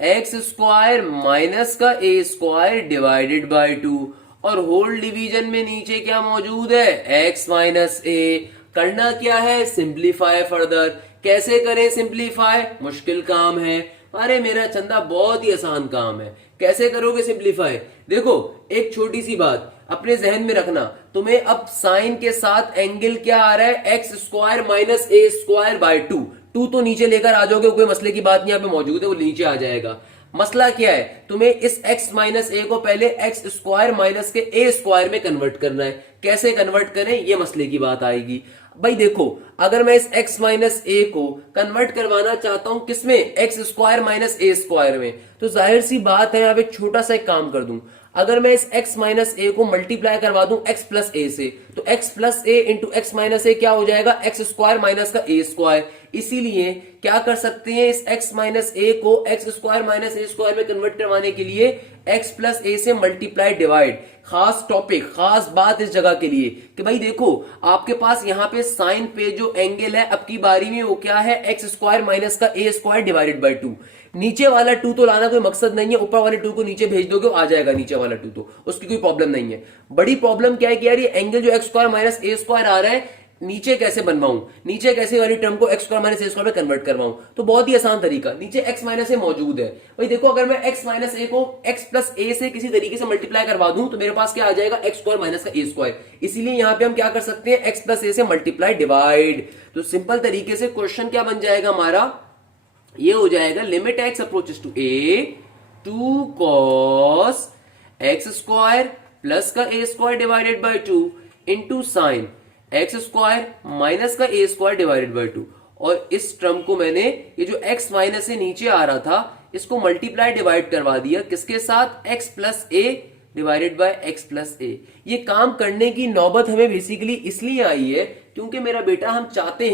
x square minus का ए स्क्वायर डिवाइडेड बाई 2, और होल डिवीजन में नीचे क्या मौजूद है? एक्स माइनस ए। करना क्या है? Simplify further. कैसे करें सिंप्लीफाई? मुश्किल काम है? अरे मेरा चंदा बहुत ही आसान काम है। कैसे करोगे सिंप्लीफाई? देखो, एक छोटी सी बात अपने जहन में रखना, तुम्हें अब साइन के साथ एंगल क्या आ रहा है? X square minus A square by 2 तो नीचे लेकर आ जाओगे, कोई मसले की बात नहीं, यहाँ पे मौजूद है, वो नीचे आ जाएगा। मसला क्या है? तुम्हें इस x माइनस ए को पहले एक्स स्क्वायर माइनस के ए स्क्वायर में कन्वर्ट करना है। कैसे कन्वर्ट करें, ये मसले की बात आएगी। भाई देखो, अगर मैं इस x माइनस ए को कन्वर्ट करवाना चाहता हूं किसमें? एक्स स्क्वायर माइनस ए स्क्वायर में, तो जाहिर सी बात है यहां पे छोटा सा एक काम कर दूं। अगर मैं इस x माइनस ए को मल्टीप्लाई करवा दूं x प्लस ए से, तो x प्लस ए इंटू एक्स माइनस ए क्या हो जाएगा? एक्स स्क्वायर माइनस का ए स्क्वायर। इसीलिए क्या कर सकते हैं? इस x माइनस ए को एक्स स्क्वायर माइनस ए स्क्वायर में कन्वर्ट करवाने के लिए x प्लस ए से मल्टीप्लाई डिवाइड। खास टॉपिक, खास बात इस जगह के लिए कि भाई देखो, आपके पास यहाँ पे साइन पे जो एंगल है अब की बारी में वो क्या है? एक्स स्क्वायर माइनस का ए स्क्वायर डिवाइडेड बाई 2। नीचे वाला 2 तो लाना कोई मकसद नहीं है, ऊपर वाले 2 को नीचे भेज दोगे आ जाएगा नीचे वाला 2, तो उसकी कोई प्रॉब्लम नहीं है। बड़ी प्रॉब्लम क्या है कि यार ये एंगल जो एक्स स्क्वायर माइनस ए स्क्वायर आ रहा है, नीचे कैसे बनवाऊं? नीचे कैसे वाली टर्म को एक्स स्क्वायर माइनस ए स्क्वायर में कन्वर्ट करवाऊं? तो बहुत ही आसान तरीका, नीचे एक्स माइनस ए मौजूद है। भाई देखो, अगर मैं एक्स माइनस ए को एक्स प्लस ए से किसी तरीके से मल्टीप्लाई करवा दूं तो मेरे पास क्या आ जाएगा? एक्स स्क्वायर माइनस का ए स्क्वायर। इसीलिए यहां पे हम क्या कर सकते हैं? एक्स प्लस ए से मल्टीप्लाई डिवाइड। तो सिंपल तरीके से क्वेश्चन क्या बन जाएगा हमारा? ये हो जाएगा limit x approaches to a 2 cos x square plus का a square divided by 2 into sine x square minus का ए स्क्वायर डिवाइडेड बाई 2। और इस टर्म को मैंने, ये जो x माइनस से नीचे आ रहा था, इसको मल्टीप्लाई डिवाइड करवा दिया किसके साथ? x plus a divided by x plus a. ये काम करने की नौबत हमें बेसिकली इसलिए आई है क्योंकि मेरा बेटा हम चाहते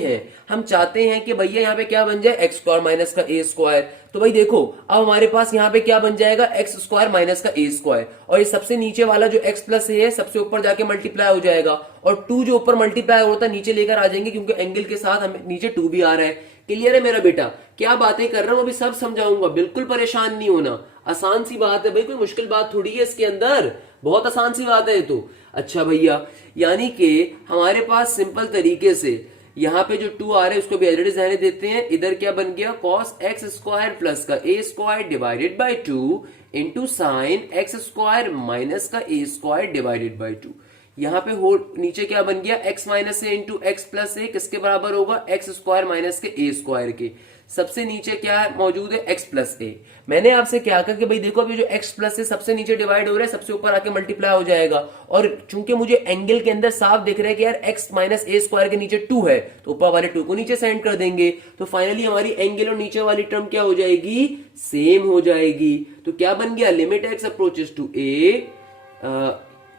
हैं कि भैया यहाँ पे क्या बन जाए? एक्स स्क्वायर माइनस का ए स्क्वायर। तो भाई देखो, अब हमारे पास यहाँ पे क्या बन जाएगा? एक्स स्क्वायर माइनस का ए स्क्वायर, और ये सबसे नीचे वाला जो एक्स प्लस ए है सबसे ऊपर जाके मल्टीप्लाई हो जाएगा, और 2 जो ऊपर मल्टीप्लाई होता है नीचे लेकर आ जाएंगे क्योंकि एंगल के साथ हमें नीचे 2 भी आ रहा है। क्लियर है मेरा बेटा? क्या बातें कर रहा हूं अभी सब समझाऊंगा, बिल्कुल परेशान नहीं होना। आसान सी बात है भाई, कोई मुश्किल बात थोड़ी है इसके अंदर, बहुत आसान सी बात है ये तो। अच्छा भैया, यानी कि हमारे पास सिंपल तरीके से यहाँ पे जो 2 आ रहे हैं उसको भी एज इट इज रहने देते हैं। इधर क्या बन गया, कॉस एक्स स्क्वायर प्लस का a square divided by 2 into sine x square minus का ए स्क्वायर डिवाइडेड बाई 2। यहाँ पे हो नीचे क्या बन गया, x माइनस ए इंटू एक्स प्लस ए, किसके बराबर होगा, एक्स स्क्वायर माइनस के ए स्क्वायर के। सबसे नीचे क्या है मौजूद है, x प्लस ए। मैंने आपसे क्या कहा कि भाई देखो अभी जो x प्लस ए सबसे नीचे डिवाइड हो रहा है, सबसे ऊपर आके मल्टीप्लाई हो जाएगा। और चूंकि मुझे एंगल के अंदर साफ दिख रहा है कि यार x माइनस ए स्क्वायर के नीचे 2 है, तो ऊपर वाले 2 को नीचे सेंड कर देंगे। तो फाइनली हमारी एंगल और नीचे वाली टर्म क्या हो जाएगी, सेम हो जाएगी। तो क्या बन गया, लिमिट x अप्रोचेस टू ए,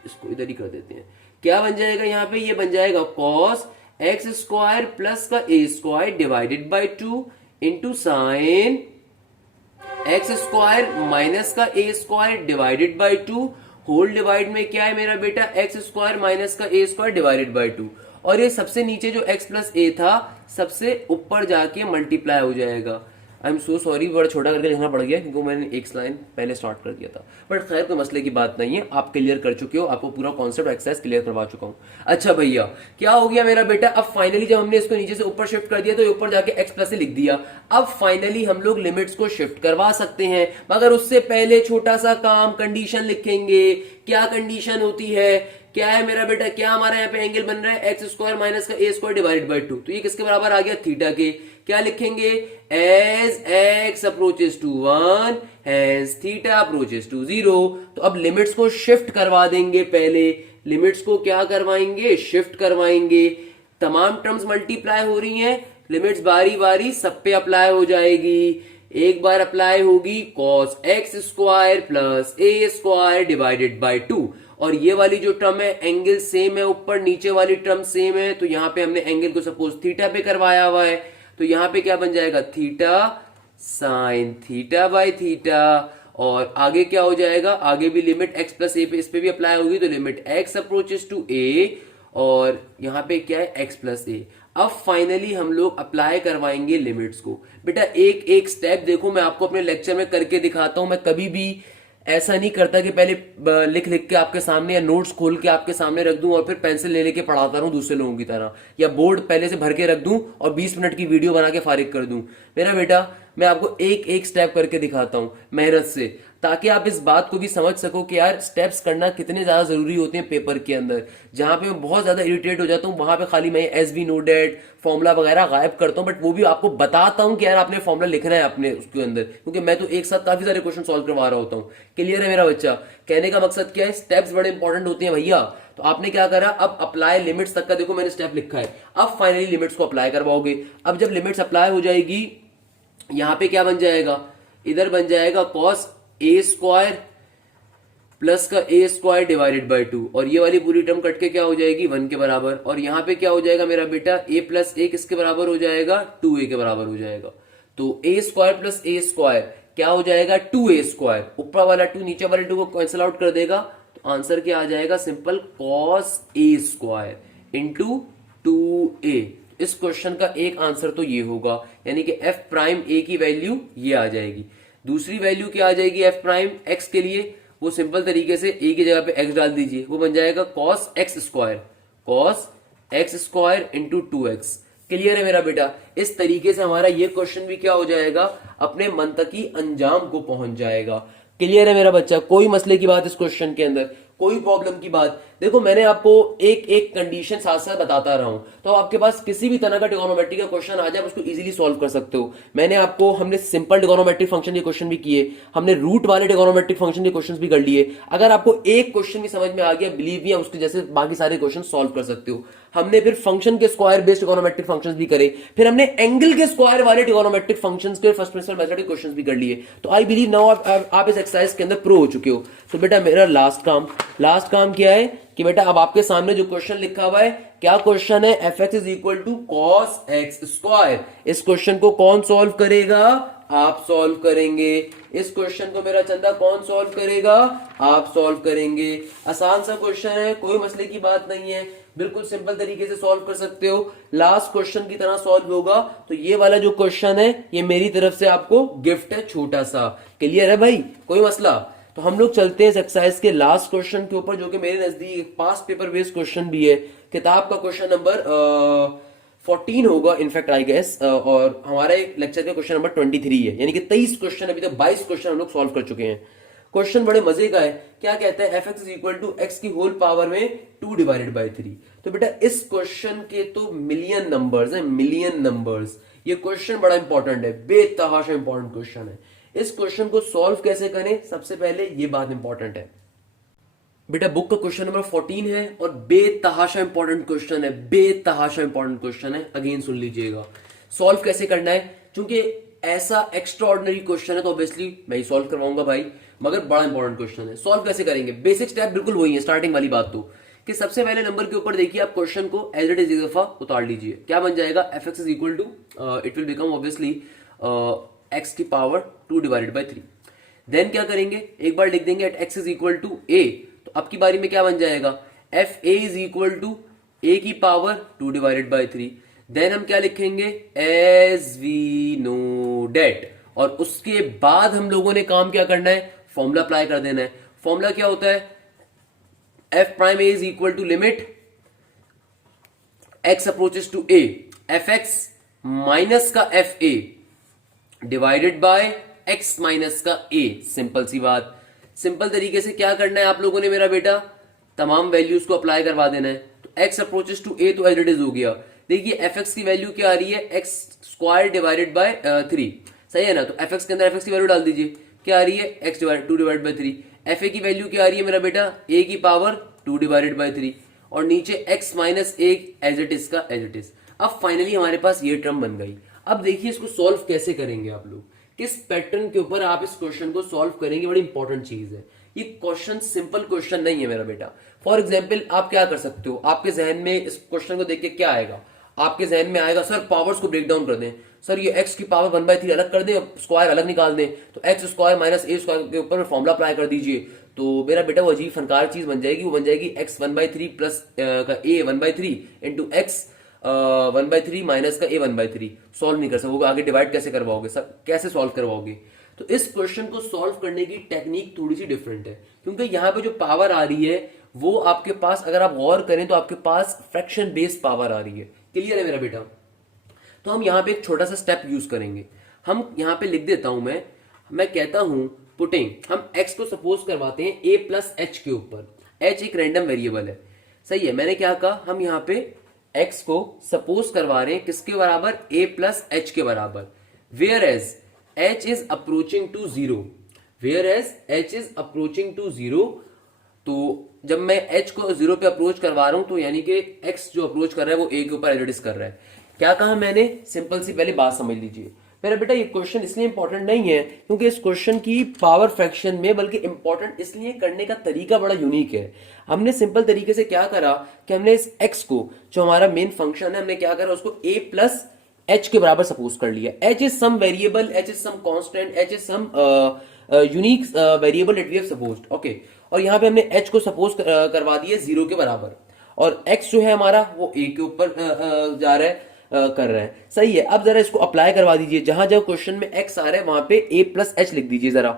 इसको इधर ही कर देते हैं, क्या बन जाएगा यहाँ पे, ये बन जाएगा कॉस एक्स स्क्वायर प्लस का a square divided by 2 into sine x square minus का a square divided by 2। Whole divide में क्या है मेरा बेटा, एक्स स्क्वायर माइनस का ए स्क्वायर डिवाइडेड बाई 2। और ये सबसे नीचे जो x प्लस ए था सबसे ऊपर जाके मल्टीप्लाई हो जाएगा। आई एम सो सॉरी, बड़ा छोटा करके लिखना पड़ गया क्योंकि मैंने एक लाइन पहले स्टार्ट कर दिया था, बट खैर कोई मसले की बात नहीं है, आप क्लियर कर चुके हो, आपको पूरा कॉन्सेप्ट एक्सरसाइज क्लियर करवा चुका हूं। अच्छा भैया, क्या हो गया मेरा बेटा, अब फाइनली जब हमने इसको नीचे से ऊपर शिफ्ट कर दिया तो ऊपर जाके x प्लस से लिख दिया। अब फाइनली हम लोग लिमिट्स को शिफ्ट करवा सकते हैं, मगर उससे पहले छोटा सा काम, कंडीशन लिखेंगे। क्या कंडीशन होती है, क्या है मेरा बेटा, क्या हमारा यहाँ पे एंगल बन रहा है, एक्स स्क्वायर माइनस का ए स्क्वायर डिवाइडेड बाई 2। तो ये किसके बराबर आ गया, थीटा के। क्या लिखेंगे, as x approaches to 1 as theta approaches to 0। तो अब लिमिट्स को शिफ्ट करवा देंगे, पहले लिमिट्स को क्या करवाएंगे, शिफ्ट करवाएंगे। तमाम टर्म्स मल्टीप्लाई हो रही हैं, लिमिट्स बारी बारी सब पे अप्लाई हो जाएगी। एक बार अप्लाई होगी cos x square plus A square divided by 2, और ये वाली जो टर्म है एंगल सेम है, ऊपर नीचे वाली टर्म सेम है, तो यहां पे हमने एंगल को सपोज थीटा पे करवाया हुआ है, तो यहां पे क्या बन जाएगा, theta sine theta by theta. और आगे क्या हो जाएगा, आगे भी लिमिट x प्लस ए पे इस पे भी अप्लाई होगी, तो limit x approaches to a, और यहां पे क्या है x प्लस ए। अब फाइनली हम लोग अप्लाई करवाएंगे लिमिट्स को। बेटा एक एक स्टेप देखो, मैं आपको अपने लेक्चर में करके दिखाता हूं। मैं कभी भी ऐसा नहीं करता कि पहले लिख लिख के आपके सामने या नोट्स खोल के आपके सामने रख दूं और फिर पेंसिल ले लेके पढ़ाता रहूं दूसरे लोगों की तरह, या बोर्ड पहले से भर के रख दूं और 20 मिनट की वीडियो बना के फारिग कर दूं। मेरा बेटा मैं आपको एक एक स्टेप करके दिखाता हूं मेहनत से, ताकि आप इस बात को भी समझ सको कि यार स्टेप्स करना कितने ज्यादा जरूरी होते हैं पेपर के अंदर। जहां पे मैं बहुत ज्यादा इरिटेट हो जाता हूं वहां पे खाली मैं एस बी नो डेट फॉर्मूला वगैरह गायब करता हूं, बट वो भी आपको बताता हूं कि यार आपने फॉर्मूला लिखना है अपने उसके अंदर, क्योंकि मैं तो एक साथ काफी सारे क्वेश्चन सॉल्व करवा रहा होता हूं। क्लियर है मेरा बच्चा, कहने का मकसद क्या है, स्टेप्स बड़े इंपॉर्टेंट होते हैं भैया। तो आपने क्या करा, अब अप्लाई लिमिट्स तक का देखो मैंने स्टेप लिखा है। अब फाइनली लिमिट्स को अप्लाई करवाओगे। अब जब लिमिट्स अप्लाई हो जाएगी, यहां पे क्या बन जाएगा, इधर बन जाएगा कॉस ए स्क्वायर प्लस का ए स्क्वायर डिवाइडेड बाई 2, और ये वाली पूरी टर्म कट के क्या हो जाएगी 1 के बराबर। और यहां पे क्या हो जाएगा मेरा बेटा, ए प्लस ए किसके बराबर हो जाएगा, 2a के बराबर हो जाएगा। तो ए स्क्वायर प्लस ए स्क्वायर क्या हो जाएगा, 2a स्क्वायर। ऊपर वाला 2 नीचे वाले 2 को कैंसिल आउट कर देगा, तो आंसर क्या आ जाएगा, simple cos A square into 2a। इस क्वेश्चन का एक आंसर तो ये होगा, यानी कि एफ प्राइम ए की वैल्यू ये आ जाएगी। दूसरी वैल्यू क्या आ जाएगी एफ प्राइम एक्स के लिए, वो सिंपल तरीके से ए की जगह पे एक्स डाल दीजिए, वो बन जाएगा cos x square into 2x। Clear है मेरा बेटा, इस तरीके से हमारा ये क्वेश्चन भी क्या हो जाएगा, अपने मंतकी अंजाम को पहुंच जाएगा। क्लियर है मेरा बच्चा, कोई मसले की बात इस क्वेश्चन के अंदर, कोई प्रॉब्लम की बात। देखो मैंने आपको एक एक कंडीशन साथ साथ बताता रहा हूं, तो आपके पास किसी भी तरह का ट्रिगोनोमेट्री का क्वेश्चन आ जाए उसको इजीली सॉल्व कर सकते हो। मैंने आपको, हमने सिंपल ट्रिगोनोमेट्रिक फंक्शन के क्वेश्चन भी किए, हमने रूट वाले ट्रिगोनोमेट्रिक फंक्शन के क्वेश्चन भी कर लिए। अगर आपको एक क्वेश्चन भी समझ में आ गया, बिलीव मी, उसके जैसे बाकी सारे क्वेश्चन सॉल्व कर सकते हो। हमने फिर फंक्शन के स्क्वायर बेस्ड ट्रिगोनोमेट्रिक फंक्शंस भी करे, फिर हमने एंगल के स्क्वायर वाले ट्रिगोनोमेट्रिक फंक्शंस के फर्स्ट प्रिंसिपल मेथड के क्वेश्चंस भी कर लिए। तो आई बिलीव नाउ आप इस एक्सरसाइज के अंदर प्रो हो चुके हो। तो बेटा मेरा लास्ट काम क्या है कि बेटा अब आपके सामने जो क्वेश्चन लिखा हुआ है, क्या क्वेश्चन है, f x is equal to cos x square. इस क्वेश्चन को कौन सॉल्व करेगा, आप सॉल्व करेंगे। इस क्वेश्चन को मेरा चंदा कौन सॉल्व करेगा, आप सॉल्व करेंगे। आसान सा क्वेश्चन है, कोई मसले की बात नहीं है। बिल्कुल सिंपल तरीके से सॉल्व कर सकते हो, लास्ट क्वेश्चन की तरह सॉल्व होगा। तो ये वाला जो क्वेश्चन है ये मेरी तरफ से आपको गिफ्ट है, छोटा सा। क्लियर है भाई, कोई मसला? तो हम लोग चलते हैं इस एक्सरसाइज के लास्ट क्वेश्चन के ऊपर, जो कि मेरे नजदीक एक पास्ट पेपर बेस्ड क्वेश्चन भी है। किताब का क्वेश्चन नंबर 14 होगा इनफैक्ट आई गेस, और हमारे लेक्चर का क्वेश्चन नंबर 23 है, यानी कि 23 क्वेश्चन, अभी तक 22 क्वेश्चन हम लोग सॉल्व कर चुके हैं। क्वेश्चन बड़े मजे का है, क्या कहता है, f x is equal to x की होल पावर में 2 डिवाइडेड बाई 3। तो बेटा इस क्वेश्चन के तो मिलियन नंबर्स हैं, मिलियन नंबर्स। ये क्वेश्चन बड़ा इंपॉर्टेंट है, बेतहाशा इंपॉर्टेंट क्वेश्चन है। इस क्वेश्चन को सॉल्व कैसे करें, सबसे पहले ये बात इंपॉर्टेंट है बेटा। बुक का क्वेश्चन नंबर 14 है और बेतहाशा इंपॉर्टेंट क्वेश्चन है, बेतहाशा इंपॉर्टेंट क्वेश्चन है। अगेन सुन लीजिएगा, सॉल्व कैसे करना है, क्योंकि ऐसा एक्स्ट्रा ऑर्डिनरी क्वेश्चन है तो ऑब्वियसली मैं ही सॉल्व करवाऊंगा भाई, मगर बड़ा इंपॉर्टेंट क्वेश्चन है। सॉल्व कैसे करेंगे, बेसिक स्टेप बिल्कुल वही है, स्टार्टिंग वाली बात तो कि सबसे पहले नंबर के ऊपर देखिए आप क्वेश्चन को एज इट इज एक दफा उतार लीजिए। क्या बन जाएगा, f x is equal to, it will become obviously x की पावर 2 डिवाइडेड बाई 3। देन क्या करेंगे, एक बार लिख देंगे at x is equal to a. तो अब की बारी में क्या बन जाएगा, f A is equal to a की पावर 2 डिवाइडेड बाई 3। देन हम क्या लिखेंगे, एज वी नो डेट, और उसके बाद हम लोगों ने काम क्या करना है, फॉर्मूला अप्लाई कर देना है। फॉर्मूला क्या होता है, f prime a is equal to limit x approaches to a, f x minus का f a divided by x minus का ए। सिंपल सी बात, सिंपल तरीके से क्या करना है आप लोगों ने मेरा बेटा, तमाम वैल्यूज को अप्लाई करवा देना है। तो एक्स अप्रोचेस टू ए तो एज इट इज हो गया। देखिए एफ एक्स की वैल्यू क्या आ रही है, एक्स स्क्वायर डिवाइडेड बाय 3, सही है ना। तो एफ एक्स के अंदर एफ एक्स की वैल्यू डाल दीजिए, क्या आ रही है, x divide 2 divide by 3। F a की वैल्यू क्या आ रही है मेरा बेटा, ए की पावर 2 डिवाइडेड बाई 3, और नीचे x minus a as it is का एज इट इज। अब फाइनली हमारे पास ये टर्म बन गई। अब देखिए इसको सॉल्व कैसे करेंगे आप लोग, किस पैटर्न के ऊपर आप इस क्वेश्चन को सॉल्व करेंगे, बड़ी इंपॉर्टेंट चीज है। ये क्वेश्चन सिंपल क्वेश्चन नहीं है मेरा बेटा। फॉर एग्जाम्पल आप क्या कर सकते हो, आपके जहन में इस क्वेश्चन को देख के क्या आएगा, आपके जहन में आएगा सर पावर्स को ब्रेक डाउन कर दें, सर ये एक्स की पावर 1/3 अलग कर दें, स्क्वायर अलग निकाल दें, तो एक्स स्क्वायर माइनस ए स्क्वायर के ऊपर फॉर्मुला अप्लाई कर दीजिए। तो मेरा बेटा वो अजीब फनकार चीज बन जाएगी, वो बन जाएगी एक्स 1/3 प्लस का ए 1/3 इंटू एक्स 1/3 माइनस का ए 1/3। सॉल्व नहीं कर सकोगे, आगे डिवाइड कैसे करवाओगे सर, कैसे सॉल्व करवाओगे। तो इस क्वेश्चन को सॉल्व करने की टेक्निक थोड़ी सी डिफरेंट है, क्योंकि यहाँ पे जो पावर आ रही है वो आपके पास, अगर आप गौर करें तो आपके पास फ्रैक्शन बेस्ड पावर आ रही है। क्लियर है मेरा बेटा। तो हम यहाँ पे एक छोटा सा स्टेप यूज करेंगे। हम यहाँ पे लिख देता हूं, मैं कहता हूं पुटिंग, हम x को सपोज करवाते हैं a प्लस एच के ऊपर। h एक रैंडम वेरिएबल है, सही है। मैंने क्या कहा, हम यहाँ पे x को सपोज करवा रहे हैं किसके बराबर, a प्लस एच के बराबर। Whereas h is approaching to 0, whereas h is approaching to 0। तो जब मैं h को 0 पे अप्रोच करवा रहा हूं तो यानी कि x जो अप्रोच कर रहा है वो a के ऊपर एडिस कर रहा है। क्या कहा मैंने, सिंपल सी पहले बात समझ लीजिए मेरा बेटा। ये क्वेश्चन इसलिए इंपॉर्टेंट नहीं है क्योंकि इस क्वेश्चन की पावर फ्रैक्शन में, बल्कि इंपॉर्टेंट इसलिए करने का तरीका बड़ा यूनिक है। हमने सिंपल तरीके से क्या करा कि हमने इस x को, जो हमारा मेन फंक्शन है, हमने क्या करा, उसको a प्लस एच के बराबर सपोज कर लिया। h is some variable, h is some constant, h is some unique variable that we have supposed, okay. और यहाँ पे हमने h को सपोज करवा दिया 0 के बराबर, और x जो है हमारा वो a के ऊपर जा रहा है, कर रहा है, सही है। अब जरा इसको अप्लाई करवा दीजिए, जहां जहां क्वेश्चन में x आ रहा है वहां पे a प्लस एच लिख दीजिए जरा।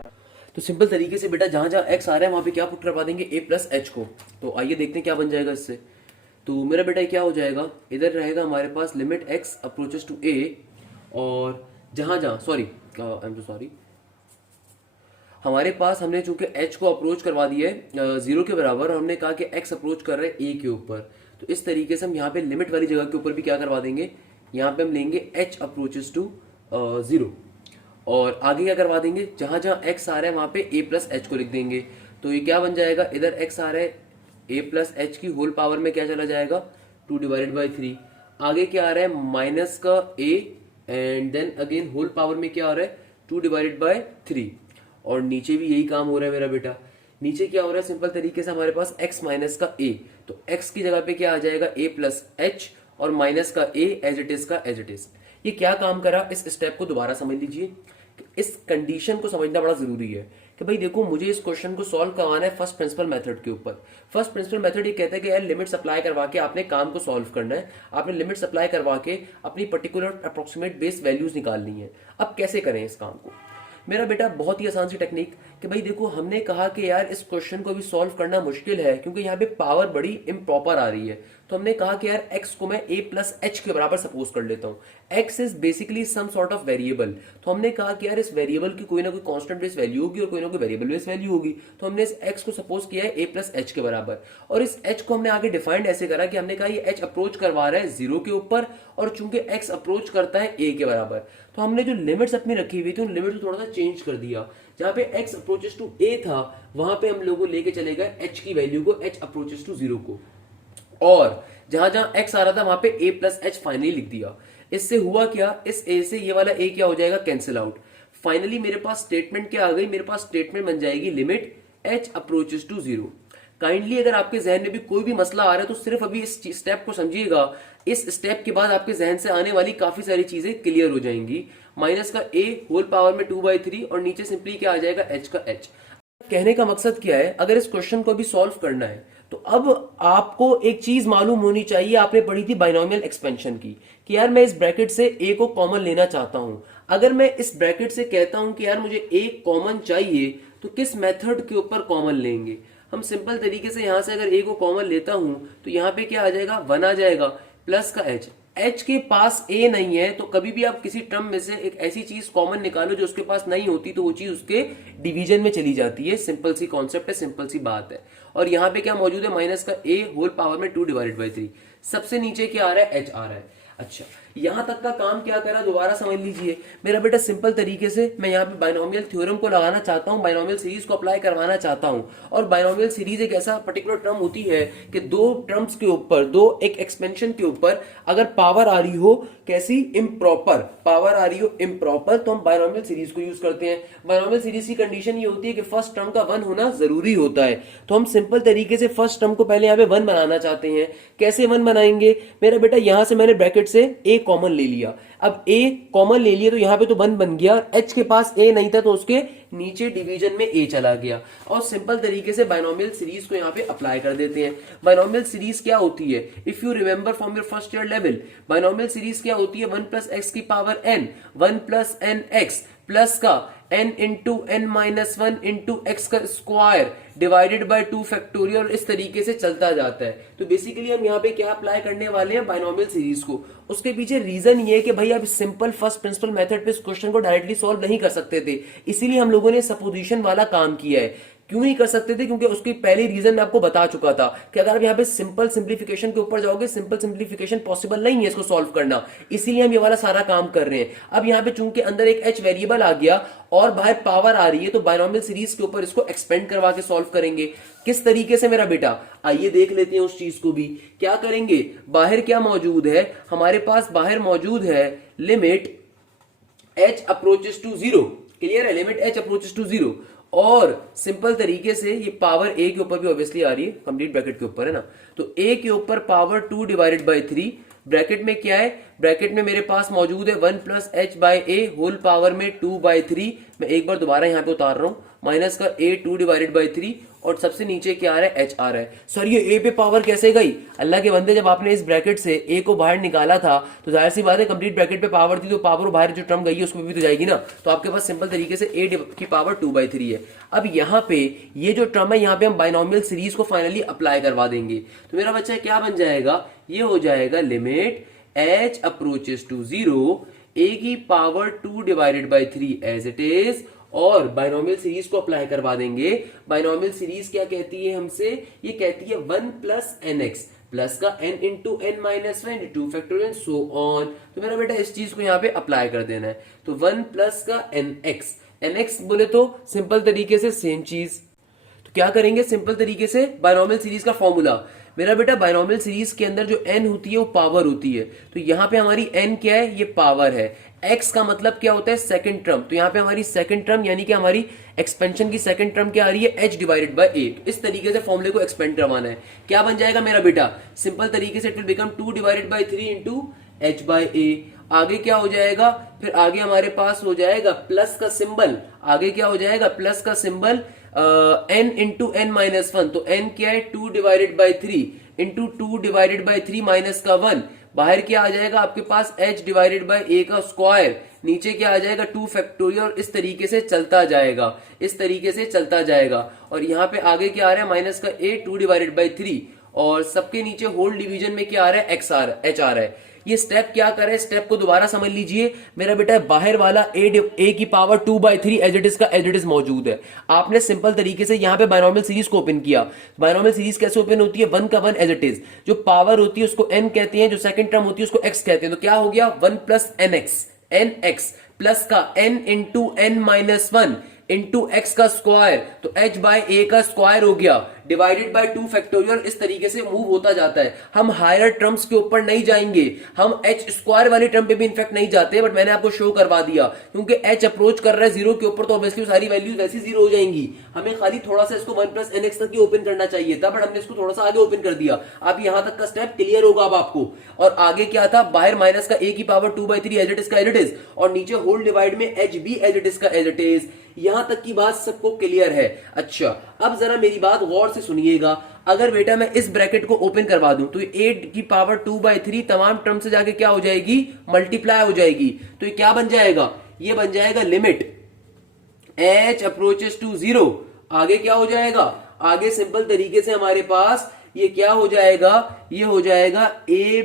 तो सिंपल तरीके से बेटा जहां जहां x आ रहा है वहां पे क्या पुट करवा देंगे, a प्लस एच को। तो आइए देखते हैं क्या बन जाएगा इससे। तो मेरा बेटा क्या हो जाएगा, इधर रहेगा हमारे पास limit x approaches to a, और जहां जहां सॉरी आई एम सॉरी हमारे पास हमने चूंकि h को अप्रोच करवा दिया है 0 के बराबर, और हमने कहा कि x अप्रोच कर रहे हैं a के ऊपर। तो इस तरीके से हम यहाँ पे लिमिट वाली जगह के ऊपर भी क्या करवा देंगे, यहाँ पे हम लेंगे h अप्रोचेस टू 0, और आगे क्या करवा देंगे, जहां जहां x आ रहा है वहां पे a प्लस एच को लिख देंगे। तो ये क्या बन जाएगा, इधर x आ रहा है a प्लस एच की होल पावर में क्या चला जाएगा, 2 डिवाइडेड बाई 3। आगे क्या आ रहा है, माइनस का a, and then again whole power में क्या आ रहा है, 2 डिवाइडेड बाई 3। और नीचे भी यही काम हो रहा है मेरा बेटा। नीचे क्या हो रहा है, सिंपल तरीके से हमारे पास x माइनस का a, तो x की जगह पे क्या आ जाएगा, a प्लस एच, और माइनस का a एज इट इज का एज इट इज। ये क्या काम करा, इस स्टेप को दोबारा समझ लीजिए। इस कंडीशन को समझना बड़ा जरूरी है कि कि भाई देखो मुझे इस क्वेश्चन को सॉल्व करवाना है फर्स्ट प्रिंसिपल मेथड के ऊपर। फर्स्ट प्रिंसिपल मेथड ये कहता है कि यार लिमिट्स अप्लाई करवा के आपने काम को सॉल्व करना है, आपने लिमिट्स अप्लाई करवा के अपनी पर्टिकुलर अप्रोक्सीमेट बेस वैल्यूज निकालनी है। अब कैसे करें इस काम को? मेरा बेटा बहुत ही आसान सी टेक्निक कि भाई देखो हमने कहा कि यार इस क्वेश्चन को भी सॉल्व करना मुश्किल है क्योंकि यहाँ पे पावर बड़ी इम्प्रॉपर आ रही है। तो हमने कहा कि यार x को मैं a प्लस एच के बराबर सपोज कर लेता हूँ। x is basically some sort of variable. तो हमने कहा कि यार इस वेरिएबल की कोई ना कोई कांस्टेंट बेस वैल्यू होगी और कोई ना कोई वेरिएबल बेस वैल्यू होगी। तो हमने इस x को सपोज किया है a प्लस एच के बराबर, और इस h को हमने आगे डिफाइंड ऐसे करा कि हमने कहा ये h अप्रोच करवा रहा है 0 के ऊपर और चूंकि x अप्रोच करता है a के बराबर, तो हमने जो लिमिट्स अपनी रखी हुई थी उन लिमिट्स को थोड़ा सा चेंज कर दिया। जहां पे x अप्रोचेस टू a था वहां पे हम लोगों लेके चले गए h की वैल्यू को h अप्रोचेस टू 0 को, और जहां जहां x आ रहा था वहां पे a प्लस एच फाइनली लिख दिया। इससे हुआ क्या, इस a से ये वाला a क्या हो जाएगा, कैंसिल आउट। फाइनली मेरे पास स्टेटमेंट क्या आ गई, मेरे पास स्टेटमेंट बन जाएगी limit h approaches to 0। Kindly अगर आपके जहन में भी कोई भी मसला आ रहा है तो सिर्फ अभी इस स्टेप को समझिएगा। इस स्टेप के बाद आपके जहन से आने वाली काफी सारी चीजें क्लियर हो जाएंगी। माइनस का a होल पावर में 2/3 और नीचे सिंपली क्या आ जाएगा, h का h। कहने का मकसद क्या है, अगर इस क्वेश्चन को भी सॉल्व करना है तो अब आपको एक चीज मालूम होनी चाहिए। आपने पढ़ी थी बाइनोमियल एक्सपेंशन की कि यार मैं इस ब्रैकेट से a को कॉमन लेना चाहता हूं। अगर मैं इस ब्रैकेट से कहता हूं कि यार मुझे a कॉमन चाहिए तो किस मेथड के ऊपर कॉमन लेंगे? हम सिंपल तरीके से यहां से अगर a को कॉमन लेता हूं तो यहां पे क्या आ जाएगा, 1 आ जाएगा प्लस का h के पास a नहीं है तो कभी भी आप किसी टर्म में से एक ऐसी चीज कॉमन निकालो जो उसके पास नहीं होती तो वो चीज उसके डिवीजन में चली जाती है। सिंपल सी कॉन्सेप्ट है, सिंपल सी बात है। और यहाँ पे क्या मौजूद है, माइनस का a होल पावर में 2/3। सबसे नीचे क्या आ रहा है, h आ रहा है। अच्छा, यहां तक का काम क्या करा, दोबारा समझ लीजिए मेरा बेटा। सिंपल तरीके से मैं यहाँ पे बाइनोमियल थ्योरम को लगाना चाहता हूँ, बाइनोमियल सीरीज को अप्लाई करवाना चाहता हूँ। और बाइनोमियल सीरीज एक ऐसा पर्टिकुलर टर्म होती है कि दो टर्म्स के ऊपर, दो एक एक्सपेंशन के ऊपर अगर पावर आ रही हो कैसी, इम्प्रॉपर पावर आ रही हो इम्प्रॉपर, तो हम बाइनोमियल सीरीज को यूज करते हैं। बाइनोमियल सीरीज की कंडीशन ये होती है कि फर्स्ट टर्म का 1 होना जरूरी होता है। तो हम सिंपल तरीके से फर्स्ट टर्म को पहले यहाँ पे 1 बनाना चाहते हैं। कैसे 1 बनाएंगे मेरा बेटा, यहां से मैंने ब्रैकेट से a कॉमन ले लिया। अब a कॉमन ले लिया तो यहां पे तो 1 बन गया, h के पास a नहीं था तो उसके नीचे डिवीजन में a चला गया। और सिंपल तरीके से बाइनोमियल सीरीज को यहां पे अप्लाई कर देते हैं। बाइनोमियल सीरीज क्या होती है, if you remember from your first year level, binomial series क्या होती है, 1 प्लस एक्स की power n, 1 plus n x plus का n into n minus 1 into x का स्क्वायर डिवाइडेड बाय 2 फैक्टोरियल, इस तरीके से चलता जाता है। तो बेसिकली हम यहाँ पे क्या अप्लाई करने वाले हैं, बाइनोमियल सीरीज को। उसके पीछे रीजन ये है कि भाई आप सिंपल फर्स्ट प्रिंसिपल मेथड पे इस क्वेश्चन को डायरेक्टली सॉल्व नहीं कर सकते थे, इसीलिए हम लोगों ने सपोजिशन वाला काम किया है। क्यों नहीं कर सकते थे, क्योंकि उसकी पहली रीजन मैं आपको बता चुका था कि अगर आप यहाँ पे सिंपल सिंप्लीफिकेशन के ऊपर जाओगे, सिंपल सिंप्लीफिकेशन पॉसिबल नहीं है इसको सॉल्व करना, इसीलिए हम ये वाला सारा काम कर रहे हैं। अब यहाँ पे चूंकि अंदर एक h वेरिएबल आ गया और बाहर पावर आ रही है तो बाइनोमियल सीरीज के ऊपर इसको एक्सपेंड करवा के सॉल्व करेंगे। किस तरीके से मेरा बेटा, आइए देख लेते हैं उस चीज को भी। क्या करेंगे, बाहर क्या मौजूद है हमारे पास, बाहर मौजूद है limit h approaches to 0। Clear है, लिमिट h अप्रोचेस टू 0। और सिंपल तरीके से ये पावर a के ऊपर भी ऑब्वियसली आ रही है, कंप्लीट ब्रैकेट के ऊपर है ना, तो a के ऊपर पावर 2/3, ब्रैकेट में क्या है, ब्रैकेट में मेरे पास मौजूद है 1 plus h by a whole power में 2/3। मैं एक बार दोबारा यहाँ पे उतार रहा हूँ, माइनस का a 2/3 और सबसे नीचे क्या आ रहा है, h आ रहा है। सर ये a पे पावर कैसे गई, अल्लाह के बंदे, जब आपने इस ब्रैकेट से a को बाहर निकाला था तो जाहिर सी बात है कंप्लीट ब्रैकेट पे पावर थी तो पावर बाहर जो टर्म गई है उसमें भी तो जाएगी ना। तो आपके पास सिंपल तरीके से a की पावर 2/3 है। अब यहाँ पे ये जो टर्म है यहाँ पे हम बाइनोमियल सीरीज को फाइनली अप्लाई करवा देंगे। तो मेरा बच्चा क्या बन जाएगा, ये हो जाएगा limit h approaches to 0, a की पावर 2/3 एज इट इज, और बाइनोमियल सीरीज को अप्लाई करवा देंगे। बाइनोमियल सीरीज क्या कहती है हमसे, ये कहती है 1 प्लस एन एक्स प्लस का n into n minus 1 into factorial so on. तो मेरा बेटा इस चीज को यहाँ पे अप्लाई कर देना है। तो 1 प्लस का एन एक्स बोले तो सिंपल तरीके से सेम चीज। तो क्या करेंगे, सिंपल तरीके से बाइनोमियल सीरीज का फॉर्मूला, मेरा बेटा बाइनोमियल सीरीज के अंदर जो n होती है वो पावर होती है। तो यहाँ पे हमारी n क्या है, ये पावर है। x का मतलब क्या होता है, सेकंड टर्म। तो यहाँ पे हमारी सेकंड टर्म यानी कि हमारी एक्सपेंशन की सेकंड टर्म क्या आ रही है, h डिवाइडेड बाय a। इस तरीके से फॉर्मूले को एक्सपेंड करवाना है। क्या बन जाएगा मेरा बेटा, सिंपल तरीके से it will become 2/3 into h/a। आगे क्या हो जाएगा, फिर आगे हमारे पास हो जाएगा प्लस का सिंबल, आगे क्या हो जाएगा प्लस का symbol n into n minus one. तो n क्या है 2 divided by 3 into 2 divided by 3 minus का 1। बाहर क्या आ जाएगा आपके पास h डिवाइडेड बाई a का स्क्वायर, नीचे क्या आ जाएगा 2 फैक्टोरियल, और इस तरीके से चलता जाएगा, इस तरीके से चलता जाएगा। और यहाँ पे आगे क्या आ रहा है माइनस का a 2 डिवाइडेड बाई 3, और सबके नीचे होल डिवीजन में क्या आ रहा है h आ रहा है। ये स्टेप क्या कर रहा है, स्टेप को दोबारा समझ लीजिए मेरा बेटा। बाहर वाला a की पावर 2/3 एज इट इज का एज इट इज मौजूद है। आपने सिंपल तरीके से यहाँ पे बायनोमियल सीरीज को ओपन किया। बायनोमियल सीरीज कैसे ओपन होती है, 1 का 1 एज इट इज, जो पावर होती है उसको n कहते हैं, जो सेकंड टर्म होती है उसको x कहते हैं। तो क्या हो गया 1 प्लस nx प्लस का n into n minus one into x का स्क्वायर, तो h बाय a का स्क्वायर हो गया, डिवाइडेड बाय 2 फैक्टोरियल। इस तरीके से मूव होता जाता है। हम हायर टर्म्स के ऊपर नहीं जाएंगे, हम h स्क्वायर वाली टर्म पे भी इनफेक्ट नहीं जाते, बट मैंने आपको शो करवा दिया क्योंकि h अप्रोच कर रहा है जीरो के ऊपर, तो ऑब्वियसली सारी वैल्यूज वैसी जीरो हो जाएंगी। हमें खाली थोड़ा सा इसको 1 प्लस nx तक ही ओपन करना चाहिए था, बट हमने इसको थोड़ा सा आगे ओपन कर दिया। अब यहां तक का स्टेप क्लियर होगा अब आपको। और आगे क्या था, बाहर माइनस का a की पावर 2/3 एज इट इज का एज इट इज, और नीचे होल डिवाइड में h भी एज इट इज का एज इट इज। यहां तक की बात सबको क्लियर है। अच्छा, अब जरा मेरी बात गौर से सुनिएगा। अगर बेटा मैं इस ब्रैकेट को ओपन करवा दूं तो 8 की पावर 2/3 तमाम टर्म से जाके क्या हो जाएगी, मल्टीप्लाई हो जाएगी। तो ये क्या बन जाएगा, ये बन जाएगा लिमिट h अप्रोचेस टू 0। आगे क्या हो जाएगा, आगे सिंपल तरीके से हमारे पास ये क्या हो जाएगा, ये हो जाएगा a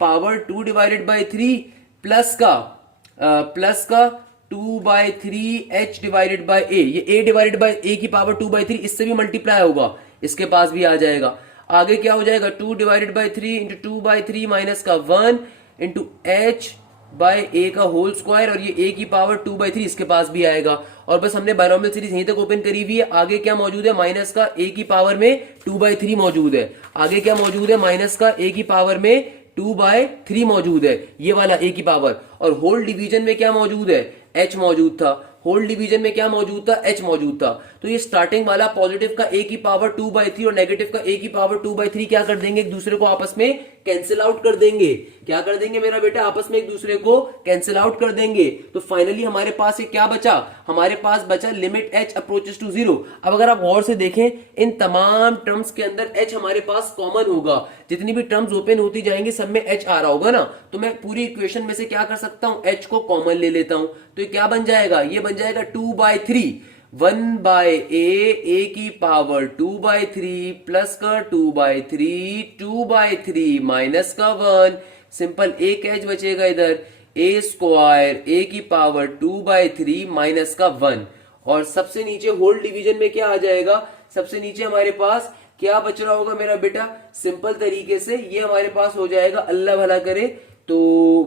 power 2 divided by 3 plus का 2/3 h डिवाइडेड बाई a। ये a डिवाइडेड बाई a की पावर 2/3 इससे भी मल्टीप्लाई होगा, इसके पास भी आ जाएगा। आगे क्या हो जाएगा 2 डिवाइडेड बाई 3 इंटू 2/3 माइनस का 1 इंटू h बाय a का होल स्क्वायर, और ये a की पावर 2/3 इसके पास भी आएगा। और बस हमने बायनोमियल सीरीज यहीं तक ओपन करी हुई है। आगे क्या मौजूद है, माइनस का a की पावर में 2/3 मौजूद है। आगे क्या मौजूद है, माइनस का a की पावर में 2/3 मौजूद है, ये वाला a की पावर। और होल डिवीजन में क्या मौजूद है, h मौजूद था। होल डिवीजन में क्या मौजूद था, h मौजूद था। तो ये स्टार्टिंग वाला पॉजिटिव का a की पावर 2/3 और नेगेटिव का a की पावर 2/3 क्या कर देंगे, एक दूसरे को आपस में कैंसिल आउट कर देंगे। क्या कर देंगे मेरा बेटा, आपस में एक दूसरे को कैंसिल आउट कर देंगे। तो फाइनली हमारे पास ये क्या बचा, हमारे पास बचा लिमिट h अप्रोचेस टू 0। अब अगर आप गौर से देखें इन तमाम टर्म्स के अंदर h हमारे पास कॉमन होगा। जितनी भी टर्म्स ओपन होती जाएंगी सब में h आ रहा होगा ना, तो मैं पूरी इक्वेशन में से क्या कर सकता हूं, h को कॉमन ले लेता हूं। तो ये क्या बन जाएगा, ये बन जाएगा 2/3 1/a की पावर 2/3 प्लस का 2/3 2/3 माइनस का 1। सिंपल एक एच बचेगा इधर, a स्क्वायर a की पावर 2/3 माइनस का 1। और सबसे नीचे होल डिवीजन में क्या आ जाएगा, सबसे नीचे हमारे पास क्या बच रहा होगा मेरा बेटा, सिंपल तरीके से ये हमारे पास हो जाएगा, अल्लाह भला करे तो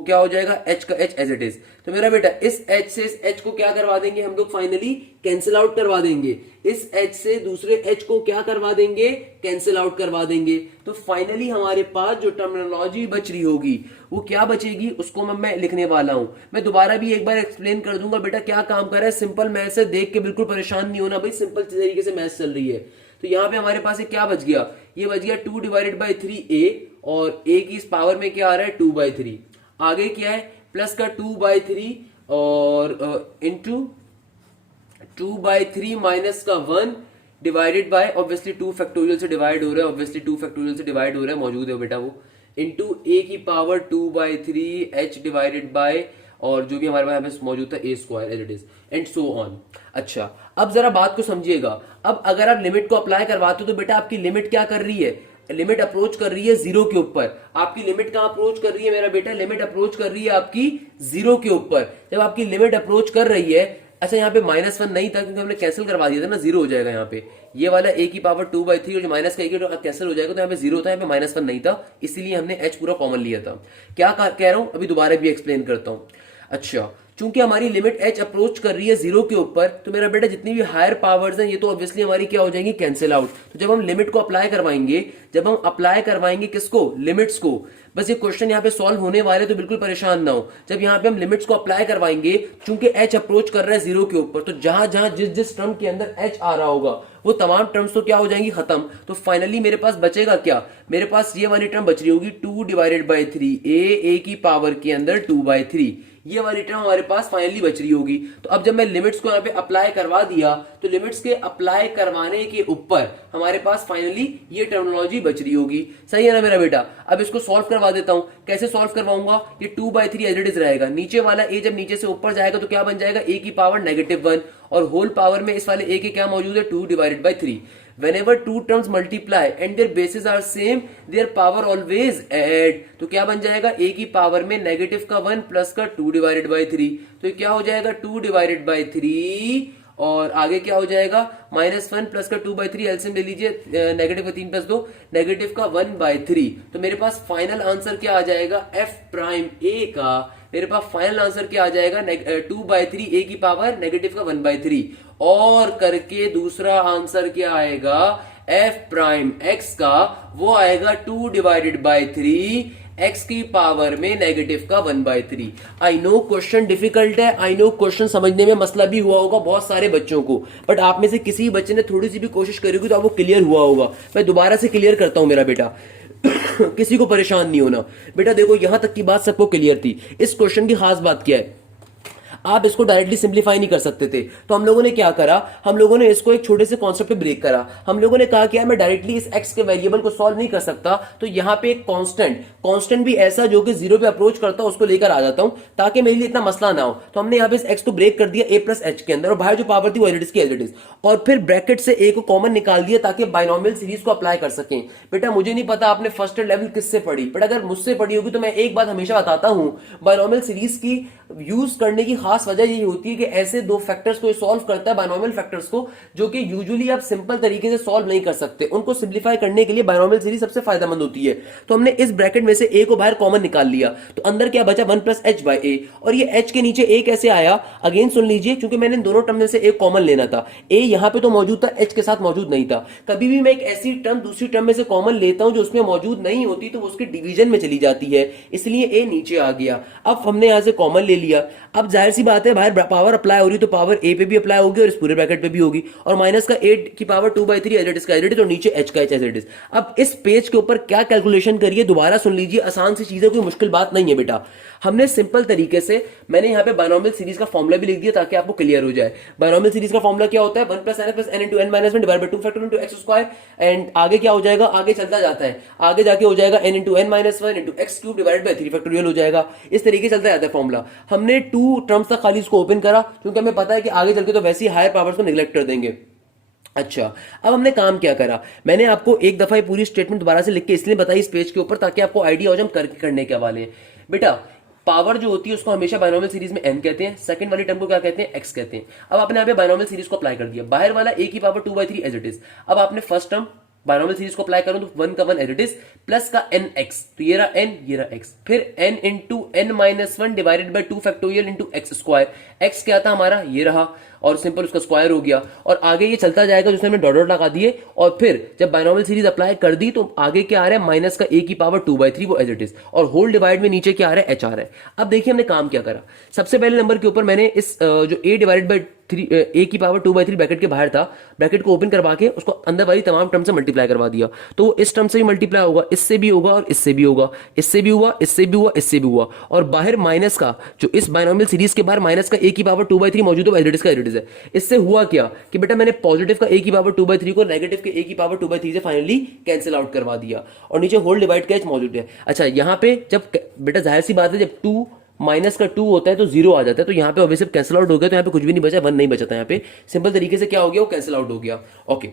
क्या हो जाएगा, h का h एज इट इज। तो मेरा बेटा इस h से इस h को क्या करवा देंगे हम लोग, फाइनली कैंसिल आउट करवा देंगे। इस h से दूसरे h को क्या करवा देंगे, कैंसिल आउट करवा देंगे। तो फाइनली हमारे पास जो टर्मिनोलॉजी बच रही होगी वो क्या बचेगी, उसको मैं लिखने वाला हूं। मैं दोबारा भी एक बार एक्सप्लेन कर दूंगा बेटा क्या काम कर रहा है। सिंपल मैथ से देख के बिल्कुल परेशान नहीं होना भाई, सिंपल तरीके से मैथ चल रही है। तो यहाँ पे हमारे पास क्या बच गया, ये बच गया 2 डिवाइडेड बाई 3a, और a की इस पावर में क्या आ रहा है 2/3। आगे क्या है प्लस का 2/3 और इंटू 2/3 माइनस का 1 डिवाइडेड बाय, ऑब्वियसली 2 फैक्टोरियल से डिवाइड हो रहा है, ऑब्वियसली 2 फैक्टोरियल से डिवाइड हो रहा है, मौजूद है बेटा वो, इंटू a की पावर 2/3 h डिवाइडेड बाय, और जो भी हमारे पास यहाँ पे मौजूद था a square as it is and so on. अच्छा, अब जरा बात को समझिएगा। अब अगर आप लिमिट को अप्लाई करवाते हो तो बेटा आपकी लिमिट क्या कर रही है, लिमिट अप्रोच कर रही है 0 के ऊपर। आपकी लिमिट कहां अप्रोच कर रही है मेरा बेटा, लिमिट अप्रोच कर रही है आपकी 0 के ऊपर। जब आपकी लिमिट अप्रोच कर रही है, अच्छा यहाँ पे -1 नहीं था क्योंकि हमने कैंसिल करवा दिया था ना, 0 हो जाएगा यहाँ पे। ये वाला a की पावर 2/3 और जो माइनस का कैंसिल हो जाएगा, तो यहाँ पे 0 था, यहाँ पे -1 नहीं था, इसीलिए हमने h पूरा कॉमन लिया था। क्या कह रहा हूं, अभी दोबारा भी एक्सप्लेन करता हूं। अच्छा, चूंकि हमारी लिमिट h अप्रोच कर रही है 0 के ऊपर, तो मेरा बेटा जितनी भी हायर पावर्स हैं ये तो ऑब्वियसली हमारी क्या हो जाएंगी, कैंसिल आउट। तो जब हम लिमिट को अप्लाई करवाएंगे, जब हम अप्लाई करवाएंगे किसको, लिमिट्स को, बस ये क्वेश्चन यहाँ पे सॉल्व होने वाले, तो बिल्कुल परेशान ना हो। जब यहाँ पे हम लिमिट्स को अप्लाई करवाएंगे, चूंकि h अप्रोच कर रहा है 0 के ऊपर, तो जहां जहां जिस जिस टर्म के अंदर h आ रहा होगा वो तमाम टर्म्स तो क्या हो जाएंगी, खत्म। तो फाइनली मेरे पास बचेगा क्या, मेरे पास ये वाली टर्म बच रही होगी 2 डिवाइडेड बाई 3 ए की पावर के अंदर 2/3, ये वाली टर्म हमारे पास फाइनली बच रही होगी। तो अब जब मैं लिमिट्स को यहाँ पे अप्लाई करवा दिया तो लिमिट्स के अप्लाई करवाने के ऊपर हमारे पास फाइनली ये टर्मिनोलॉजी बच रही होगी। सही है ना मेरा बेटा। अब इसको सॉल्व करवा देता हूं। कैसे सॉल्व करवाऊंगा, ये 2/3 एज इट इज रहेगा, नीचे वाला ए जब नीचे से ऊपर जाएगा तो क्या बन जाएगा, ए की पावर -1 और होल पावर में इस वाले ए के क्या मौजूद है, 2 divided by 3। Whenever two terms multiply and their bases are same, their power always add। तो क्या बन जाएगा, a की पावर में नेगेटिव का 1 प्लस का 2 डिवाइडेड बाई 3, तो ये क्या हो जाएगा 2 डिवाइडेड बाई 3 और आगे क्या हो जाएगा -1 प्लस का 2/3, एलसीएम ले लीजिए, नेगेटिव का 3 प्लस 2, नेगेटिव का 1/3। तो मेरे पास फाइनल आंसर क्या आ जाएगा, एफ प्राइम ए का मेरे पास फाइनल आंसर क्या आ जाएगा, 2/3 ए की पावर नेगेटिव का 1/3 और करके दूसरा आंसर क्या आएगा, एफ प्राइम एक्स का वो आएगा 2 डिवाइडेड बाई 3 एक्स की पावर में नेगेटिव का 1/3। आई नो क्वेश्चन डिफिकल्ट है, आई नो क्वेश्चन समझने में मसला भी हुआ होगा बहुत सारे बच्चों को, बट आप में से किसी बच्चे ने थोड़ी सी भी कोशिश करी होगी तो आपको क्लियर हुआ होगा। मैं दोबारा से क्लियर करता हूं मेरा बेटा किसी को परेशान नहीं होना बेटा। देखो यहां तक की बात सबको क्लियर थी। इस क्वेश्चन की खास बात क्या है, आप इसको डायरेक्टली सिंप्लीफाई नहीं कर सकते थे, तो हम लोगों ने क्या करा, हम लोगों ने इसको एक छोटे से कॉन्सेप्ट पे ब्रेक करा। हम लोगों ने कहा कि यार मैं डायरेक्टली इस एक्स के वेरिएबल को सॉल्व नहीं कर सकता, तो यहां पे एक कांस्टेंट भी ऐसा जो कि 0 पे अप्रोच करता हूं उसको लेकर आ जाता हूं ताकि मेरे लिए इतना मसला ना हो। तो हमने यहां पे इस एक्स को ब्रेक कर दिया a प्लस एच के अंदर और बाहर जो पावर थी वो एज इट इज, और फिर ब्रैकेट से a को कॉमन निकाल दिया ताकि बाइनोमियल सीरीज को अप्लाई कर सकें। बेटा मुझे नहीं पता आपने फर्स्ट लेवल किससे पढ़ी, बट अगर मुझसे पढ़ी होगी तो मैं एक बात हमेशा बताता हूं, बाइनोमियल सीरीज की यूज करने की खास वजह यही होती है कि ऐसे दो फैक्टर्स को सॉल्व करता है, बाइनोमियल फैक्टर्स को, जो कि यूजुअली आप सिंपल तरीके से सॉल्व नहीं कर सकते, उनको सिंप्लीफाई करने के लिए बाइनोमियल सीरीज सबसे फायदेमंद होती है। तो हमने इस ब्रैकेट में से a को बाहर कॉमन निकाल लिया, तो अंदर क्या बचा 1 प्लस एच बाई ए, और ये h के नीचे a कैसे आया, अगेन सुन लीजिए, क्योंकि मैंने दोनों टर्म में से एक कॉमन लेना था। a यहां पे तो मौजूद था, h के साथ मौजूद नहीं था। कभी भी मैं एक ऐसी टर्म दूसरी टर्म में से कॉमन लेता हूं जो उसमें मौजूद नहीं होती तो वो उसके डिवीजन में चली जाती है, इसलिए a नीचे आ गया। अब हमने यहां से कॉमन ले लिया। अब जाहिर सी बात है बाहर पावर अप्लाई हो रही तो पावर a पे भी अप्लाई होगी और इस पूरे ब्रैकेट पे भी होगी, और माइनस का 8 की पावर 2/3 एज इट इज और नीचे h का h एज इट इज। अब इस पेज के ऊपर क्या कैलकुलेशन करिए, दोबारा सुन लीजिए, आसान सी चीजें, कोई मुश्किल बात नहीं है बेटा। हमने सिंपल तरीके से, मैंने यहाँ पे बाइनोमियल सीरीज का फॉर्मूला भी लिख दिया ताकि आपको क्लियर हो जाए। बाइनोमियल सीरीज का फॉर्मूला क्या होता है, 1 plus n into n minus 1 divide by 2 factor into x square, and आगे क्या हो जाएगा, आगे चलता जाता है, आगे जाके हो जाएगा n into n minus 1 into x cube divide by 3 factorial हो जाएगा। इस तरीके से चलता जाता है फॉर्मूला। हमने 2 टर्म्स तक खाली इसको ओपन करा क्योंकि हमें पता है कि आगे चल के तो वैसे ही हायर पावर्स को निगलेक्ट कर देंगे। अच्छा, अब हमने काम क्या करा, मैंने आपको एक दफा ये पूरी स्टेटमेंट दोबारा से लिख के इसलिए बताई इस पेज के ऊपर ताकि आपको आइडिया हो जाए हम करने के वाले हैं। बेटा पावर जो होती है उसको हमेशा बाइनोमियल सीरीज में n कहते हैं, सेकंड वाली टर्म को क्या कहते हैं, x कहते हैं। अब आपने यहाँ पे बाइनोमियल सीरीज को अप्लाई कर दिया, बाहर वाला a की पावर 2/3 एज इट इज। अब आपने फर्स्ट टर्म बाइनोमियल सीरीज को अप्लाई करो तो 1 का 1 एज इट इज प्लस का nx, तो ये रहा n ये रहा x, फिर n into n minus 1 divided by 2 factorial into x square. x क्या था हमारा, ये रहा, और सिंपल उसका स्क्वायर हो गया, और आगे ये चलता जाएगा जिसमें हमने डॉट डॉट लगा दिए, और फिर जब बाइनोमियल सीरीज अप्लाई कर दी तो आगे क्या आ रहा है, माइनस का a की पावर 2/3 वो एज इट इज, और होल डिवाइड में नीचे क्या आ रहा है, h आ रहा है। अब देखिए हमने काम क्या करा, सबसे पहले नंबर के ऊपर मैंने इस जो a डिवाइडेड बाई a की पावर 2/3 ब्रैकेट के बाहर था, ब्रैकेट को ओपन करवा के उसको अंदर वाली तमाम टर्म से मल्टीप्लाई करवा दिया, तो इस टर्म से भी मल्टीप्लाई होगा, इससे भी होगा, और इससे भी होगा, इससे भी हुआ, इससे भी हुआ, इससे भी हुआ, और बाहर माइनस का जो इस बाइनोमियल सीरीज के बाहर माइनस का a की पावर 2/3 मौजूद है, एज इट इज का एज इट इज है। इससे हुआ क्या कि बेटा मैंने पॉजिटिव का a की पावर 2/3 को नेगेटिव के a की पावर 2/3 से फाइनली कैंसिल आउट करवा दिया, और नीचे होल डिवाइड का h मौजूद है। अच्छा, यहां पे जब बेटा जाहिर सी बात है जब 2 माइनस का 2 होता है तो 0 आ जाता है, तो यहाँ पे ऑब्वियसली कैंसिल आउट हो गया, तो यहाँ पे कुछ भी नहीं बचा, 1 नहीं बचा था, यहाँ पे सिंपल तरीके से क्या हो गया, वो कैंसिल आउट हो गया। ओके,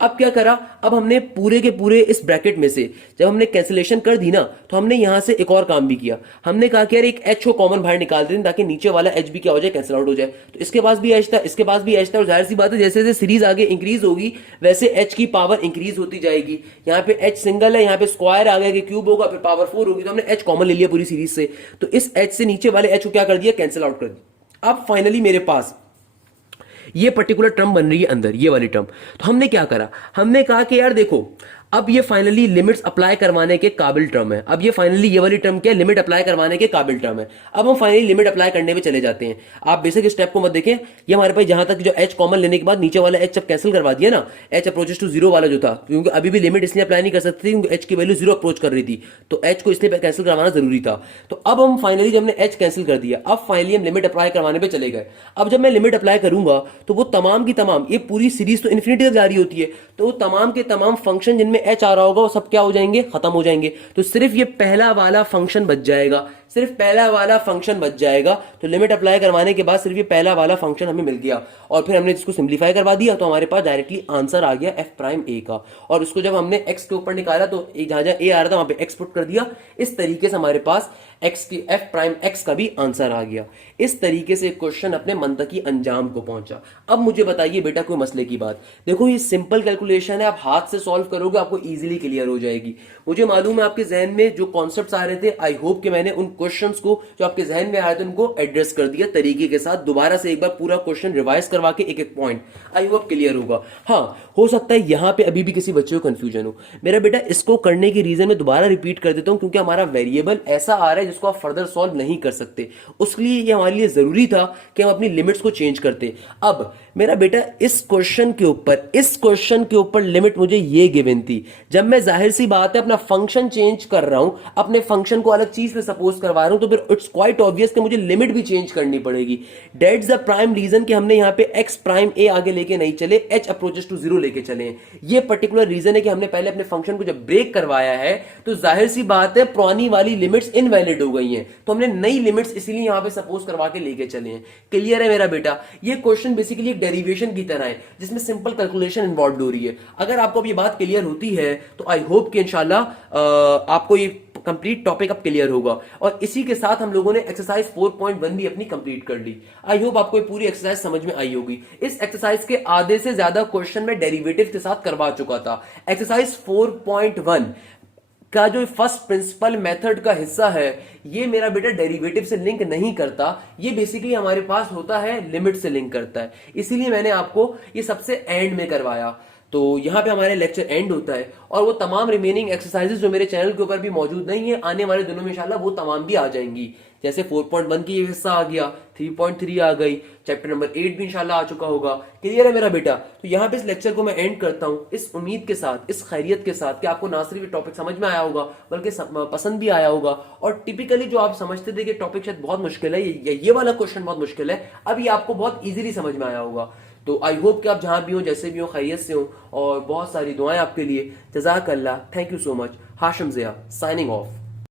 अब क्या करा, अब हमने पूरे के पूरे इस ब्रैकेट में से जब हमने कैंसिलेशन कर दी ना, तो हमने यहां से एक और काम भी किया, हमने कहा कि यार एक h को कॉमन बाहर निकाल दें ताकि नीचे वाला h भी क्या हो जाए, कैंसिल आउट हो जाए। तो इसके पास भी h था, इसके पास भी h था, और जाहिर सी बात है जैसे जैसे सीरीज आगे इंक्रीज होगी वैसे h की पावर इंक्रीज होती जाएगी। यहाँ पे h सिंगल है, यहाँ पे स्क्वायर आ गया कि क्यूब होगा, फिर पावर 4 होगी, तो हमने h कॉमन ले लिया पूरी सीरीज से, तो इस h से नीचे वाले h को क्या कर दिया, कैंसिल आउट कर दिया। अब फाइनली मेरे पास ये पर्टिकुलर टर्म बन रही है अंदर, ये वाली टर्म। तो हमने क्या करा, हमने कहा कि यार देखो अब ये फाइनली लिमिट्स अप्लाई करवाने के काबिल टर्म है। अब ये फाइनली ये वाली टर्म क्या है, लिमिट अप्लाई करवाने के काबिल टर्म है। अब हम फाइनली लिमिट अप्लाई करने में चले जाते हैं। आप बेसिक स्टेप को मत देखें, ये हमारे पास जहां तक जो एच कॉमन लेने के बाद नीचे वाला एच जब कैंसिल करवा दिया ना, एच अप्रोचेस टू जीरो वाला जो था, क्योंकि अभी भी लिमिट इसलिए अप्लाई नहीं कर सकती थी क्योंकि एच की वैल्यू जीरो अप्रोच कर रही थी, तो एच को इसलिए कैंसिल करवाना जरूरी था। तो अब हम फाइनली जब हमने एच कैंसिल कर दिया, अब फाइनली हम लिमिट अप्लाई करवाने पे चले गए। अब जब मैं लिमिट अप्लाई करूंगा तो वो तमाम की तमाम, ये पूरी सीरीज तो इन्फिनिटी तक जारी होती है, तो वो तमाम के तमाम फंक्शन जिनमें एच आ रहा होगा वो सब क्या हो जाएंगे, खत्म हो जाएंगे। तो सिर्फ ये पहला वाला फंक्शन बच जाएगा, सिर्फ पहला वाला फंक्शन बच जाएगा। तो लिमिट अप्लाई करवाने के बाद सिर्फ ये पहला वाला फंक्शन हमें मिल गया, और फिर हमने इसको सिंप्लीफाई करवा दिया, तो हमारे पास डायरेक्टली आंसर आ गया एफ प्राइम ए का। और उसको जब हमने एक्स के ऊपर निकाला तो जहां जहां ए आ रहा था वहां पे एक्स पुट कर दिया। इस तरीके से हमारे पास एक्स की एफ प्राइम एक्स का भी आंसर आ गया। इस तरीके से क्वेश्चन अपने मंतकी अंजाम को पहुंचा। अब मुझे बताइए बेटा कोई मसले की बात, देखो ये सिंपल कैलकुलेशन है, आप हाथ से सॉल्व करोगे आपको इजीली क्लियर हो जाएगी। मुझे मालूम है आपके जहन में जो कॉन्सेप्ट्स आ रहे थे, आई होप कि मैंने उन क्वेश्चंस को जो आपके जहन में आए थे उनको एड्रेस कर दिया तरीके के साथ। दोबारा से एक बार पूरा क्वेश्चन रिवाइज करवा के एक एक पॉइंट, आई होप क्लियर होगा। हाँ, हो सकता है यहां पे अभी भी किसी बच्चे को कंफ्यूजन हो। मेरा बेटा इसको करने की रीजन मैं दोबारा रिपीट कर देता हूं, क्योंकि हमारा वेरिएबल ऐसा आ रहा है जिसको आप फर्दर सॉल्व नहीं कर सकते। उसके लिए ये हमारे लिए जरूरी था कि हम अपनी लिमिट्स को चेंज करते। अब मेरा बेटा इस क्वेश्चन के ऊपर लिमिट मुझे ये गिवन थी। जब मैं जाहिर सी बात है अपना फंक्शन चेंज कर रहा हूं, अपने फंक्शन को अलग चीज पे सपोज करवा रहा हूं, तो फिर इट्स क्वाइट ऑब्वियस कि मुझे लिमिट भी चेंज करनी पड़ेगी। दैट्स द प्राइम रीजन कि हमने यहां पे एक्स प्राइम ए आगे लेके नहीं चले, एच अप्रोचेस टू जीरो लेके चले हैं। ये पर्टिकुलर रीजन है कि हमने पहले अपने फंक्शन को जब ब्रेक करवाया है तो जाहिर सी बात है पुरानी वाली लिमिट्स इनवैलिड हो गई हैं, तो हमने नई लिमिट्स इसीलिए यहां पे सपोज करवा के लेके चले हैं। क्लियर है मेरा बेटा? ये क्वेश्चन बेसिकली एक डेरिवेशन की तरह है जिसमें सिंपल कैलकुलेशन इन्वॉल्व हो रही है। अगर आपको अब ये बात क्लियर होती है तो आई होप कि इंशाल्लाह आपको ये कंप्लीट टॉपिक अब क्लियर होगा। और इसी के साथ हम लोगों ने एक्सरसाइज 4.1 भी अपनी कंप्लीट कर ली। आई होप आपको ये पूरी एक्सरसाइज समझ में आई होगी। इस एक्सरसाइज के आधे से ज्यादा क्वेश्चन में डेरिवेटिव के साथ करवा चुका था। एक्सरसाइज 4.1 का जो फर्स्ट प्रिंसिपल मेथड का हिस्सा है, ये मेरा बेटा डेरिवेटिव से लिंक नहीं करता, ये बेसिकली हमारे पास होता है लिमिट से लिंक करता है। इसीलिए मैंने आपको ये सबसे एंड में करवाया। तो यहां पे हमारे लेक्चर एंड होता है, और वो तमाम रिमेनिंग एक्सरसाइजेस जो मेरे चैनल के ऊपर भी मौजूद नहीं है, आने वाले दिनों में इंशाल्लाह वो तमाम भी आ जाएंगी। जैसे 4.1 की हिस्सा आ गया, 3.3 आ गई, चैप्टर नंबर 8 भी इंशाल्लाह आ चुका होगा। क्लियर है मेरा बेटा? तो यहाँ पे इस लेक्चर को मैं एंड करता हूँ इस उम्मीद के साथ, इस खैरियत के साथ कि आपको ना सिर्फ ये टॉपिक समझ में आया होगा बल्कि पसंद भी आया होगा। और टिपिकली जो आप समझते थे कि टॉपिक शायद बहुत मुश्किल है, ये वाला क्वेश्चन बहुत मुश्किल है, अब ये आपको बहुत ईजिली समझ में आया होगा। तो आई होप कि आप जहां भी हो, जैसे भी हो, खैरियत से हो, और बहुत सारी दुआएं आपके लिए। जज़ाकल्लाह, thank you so much. Hashim Zia signing of.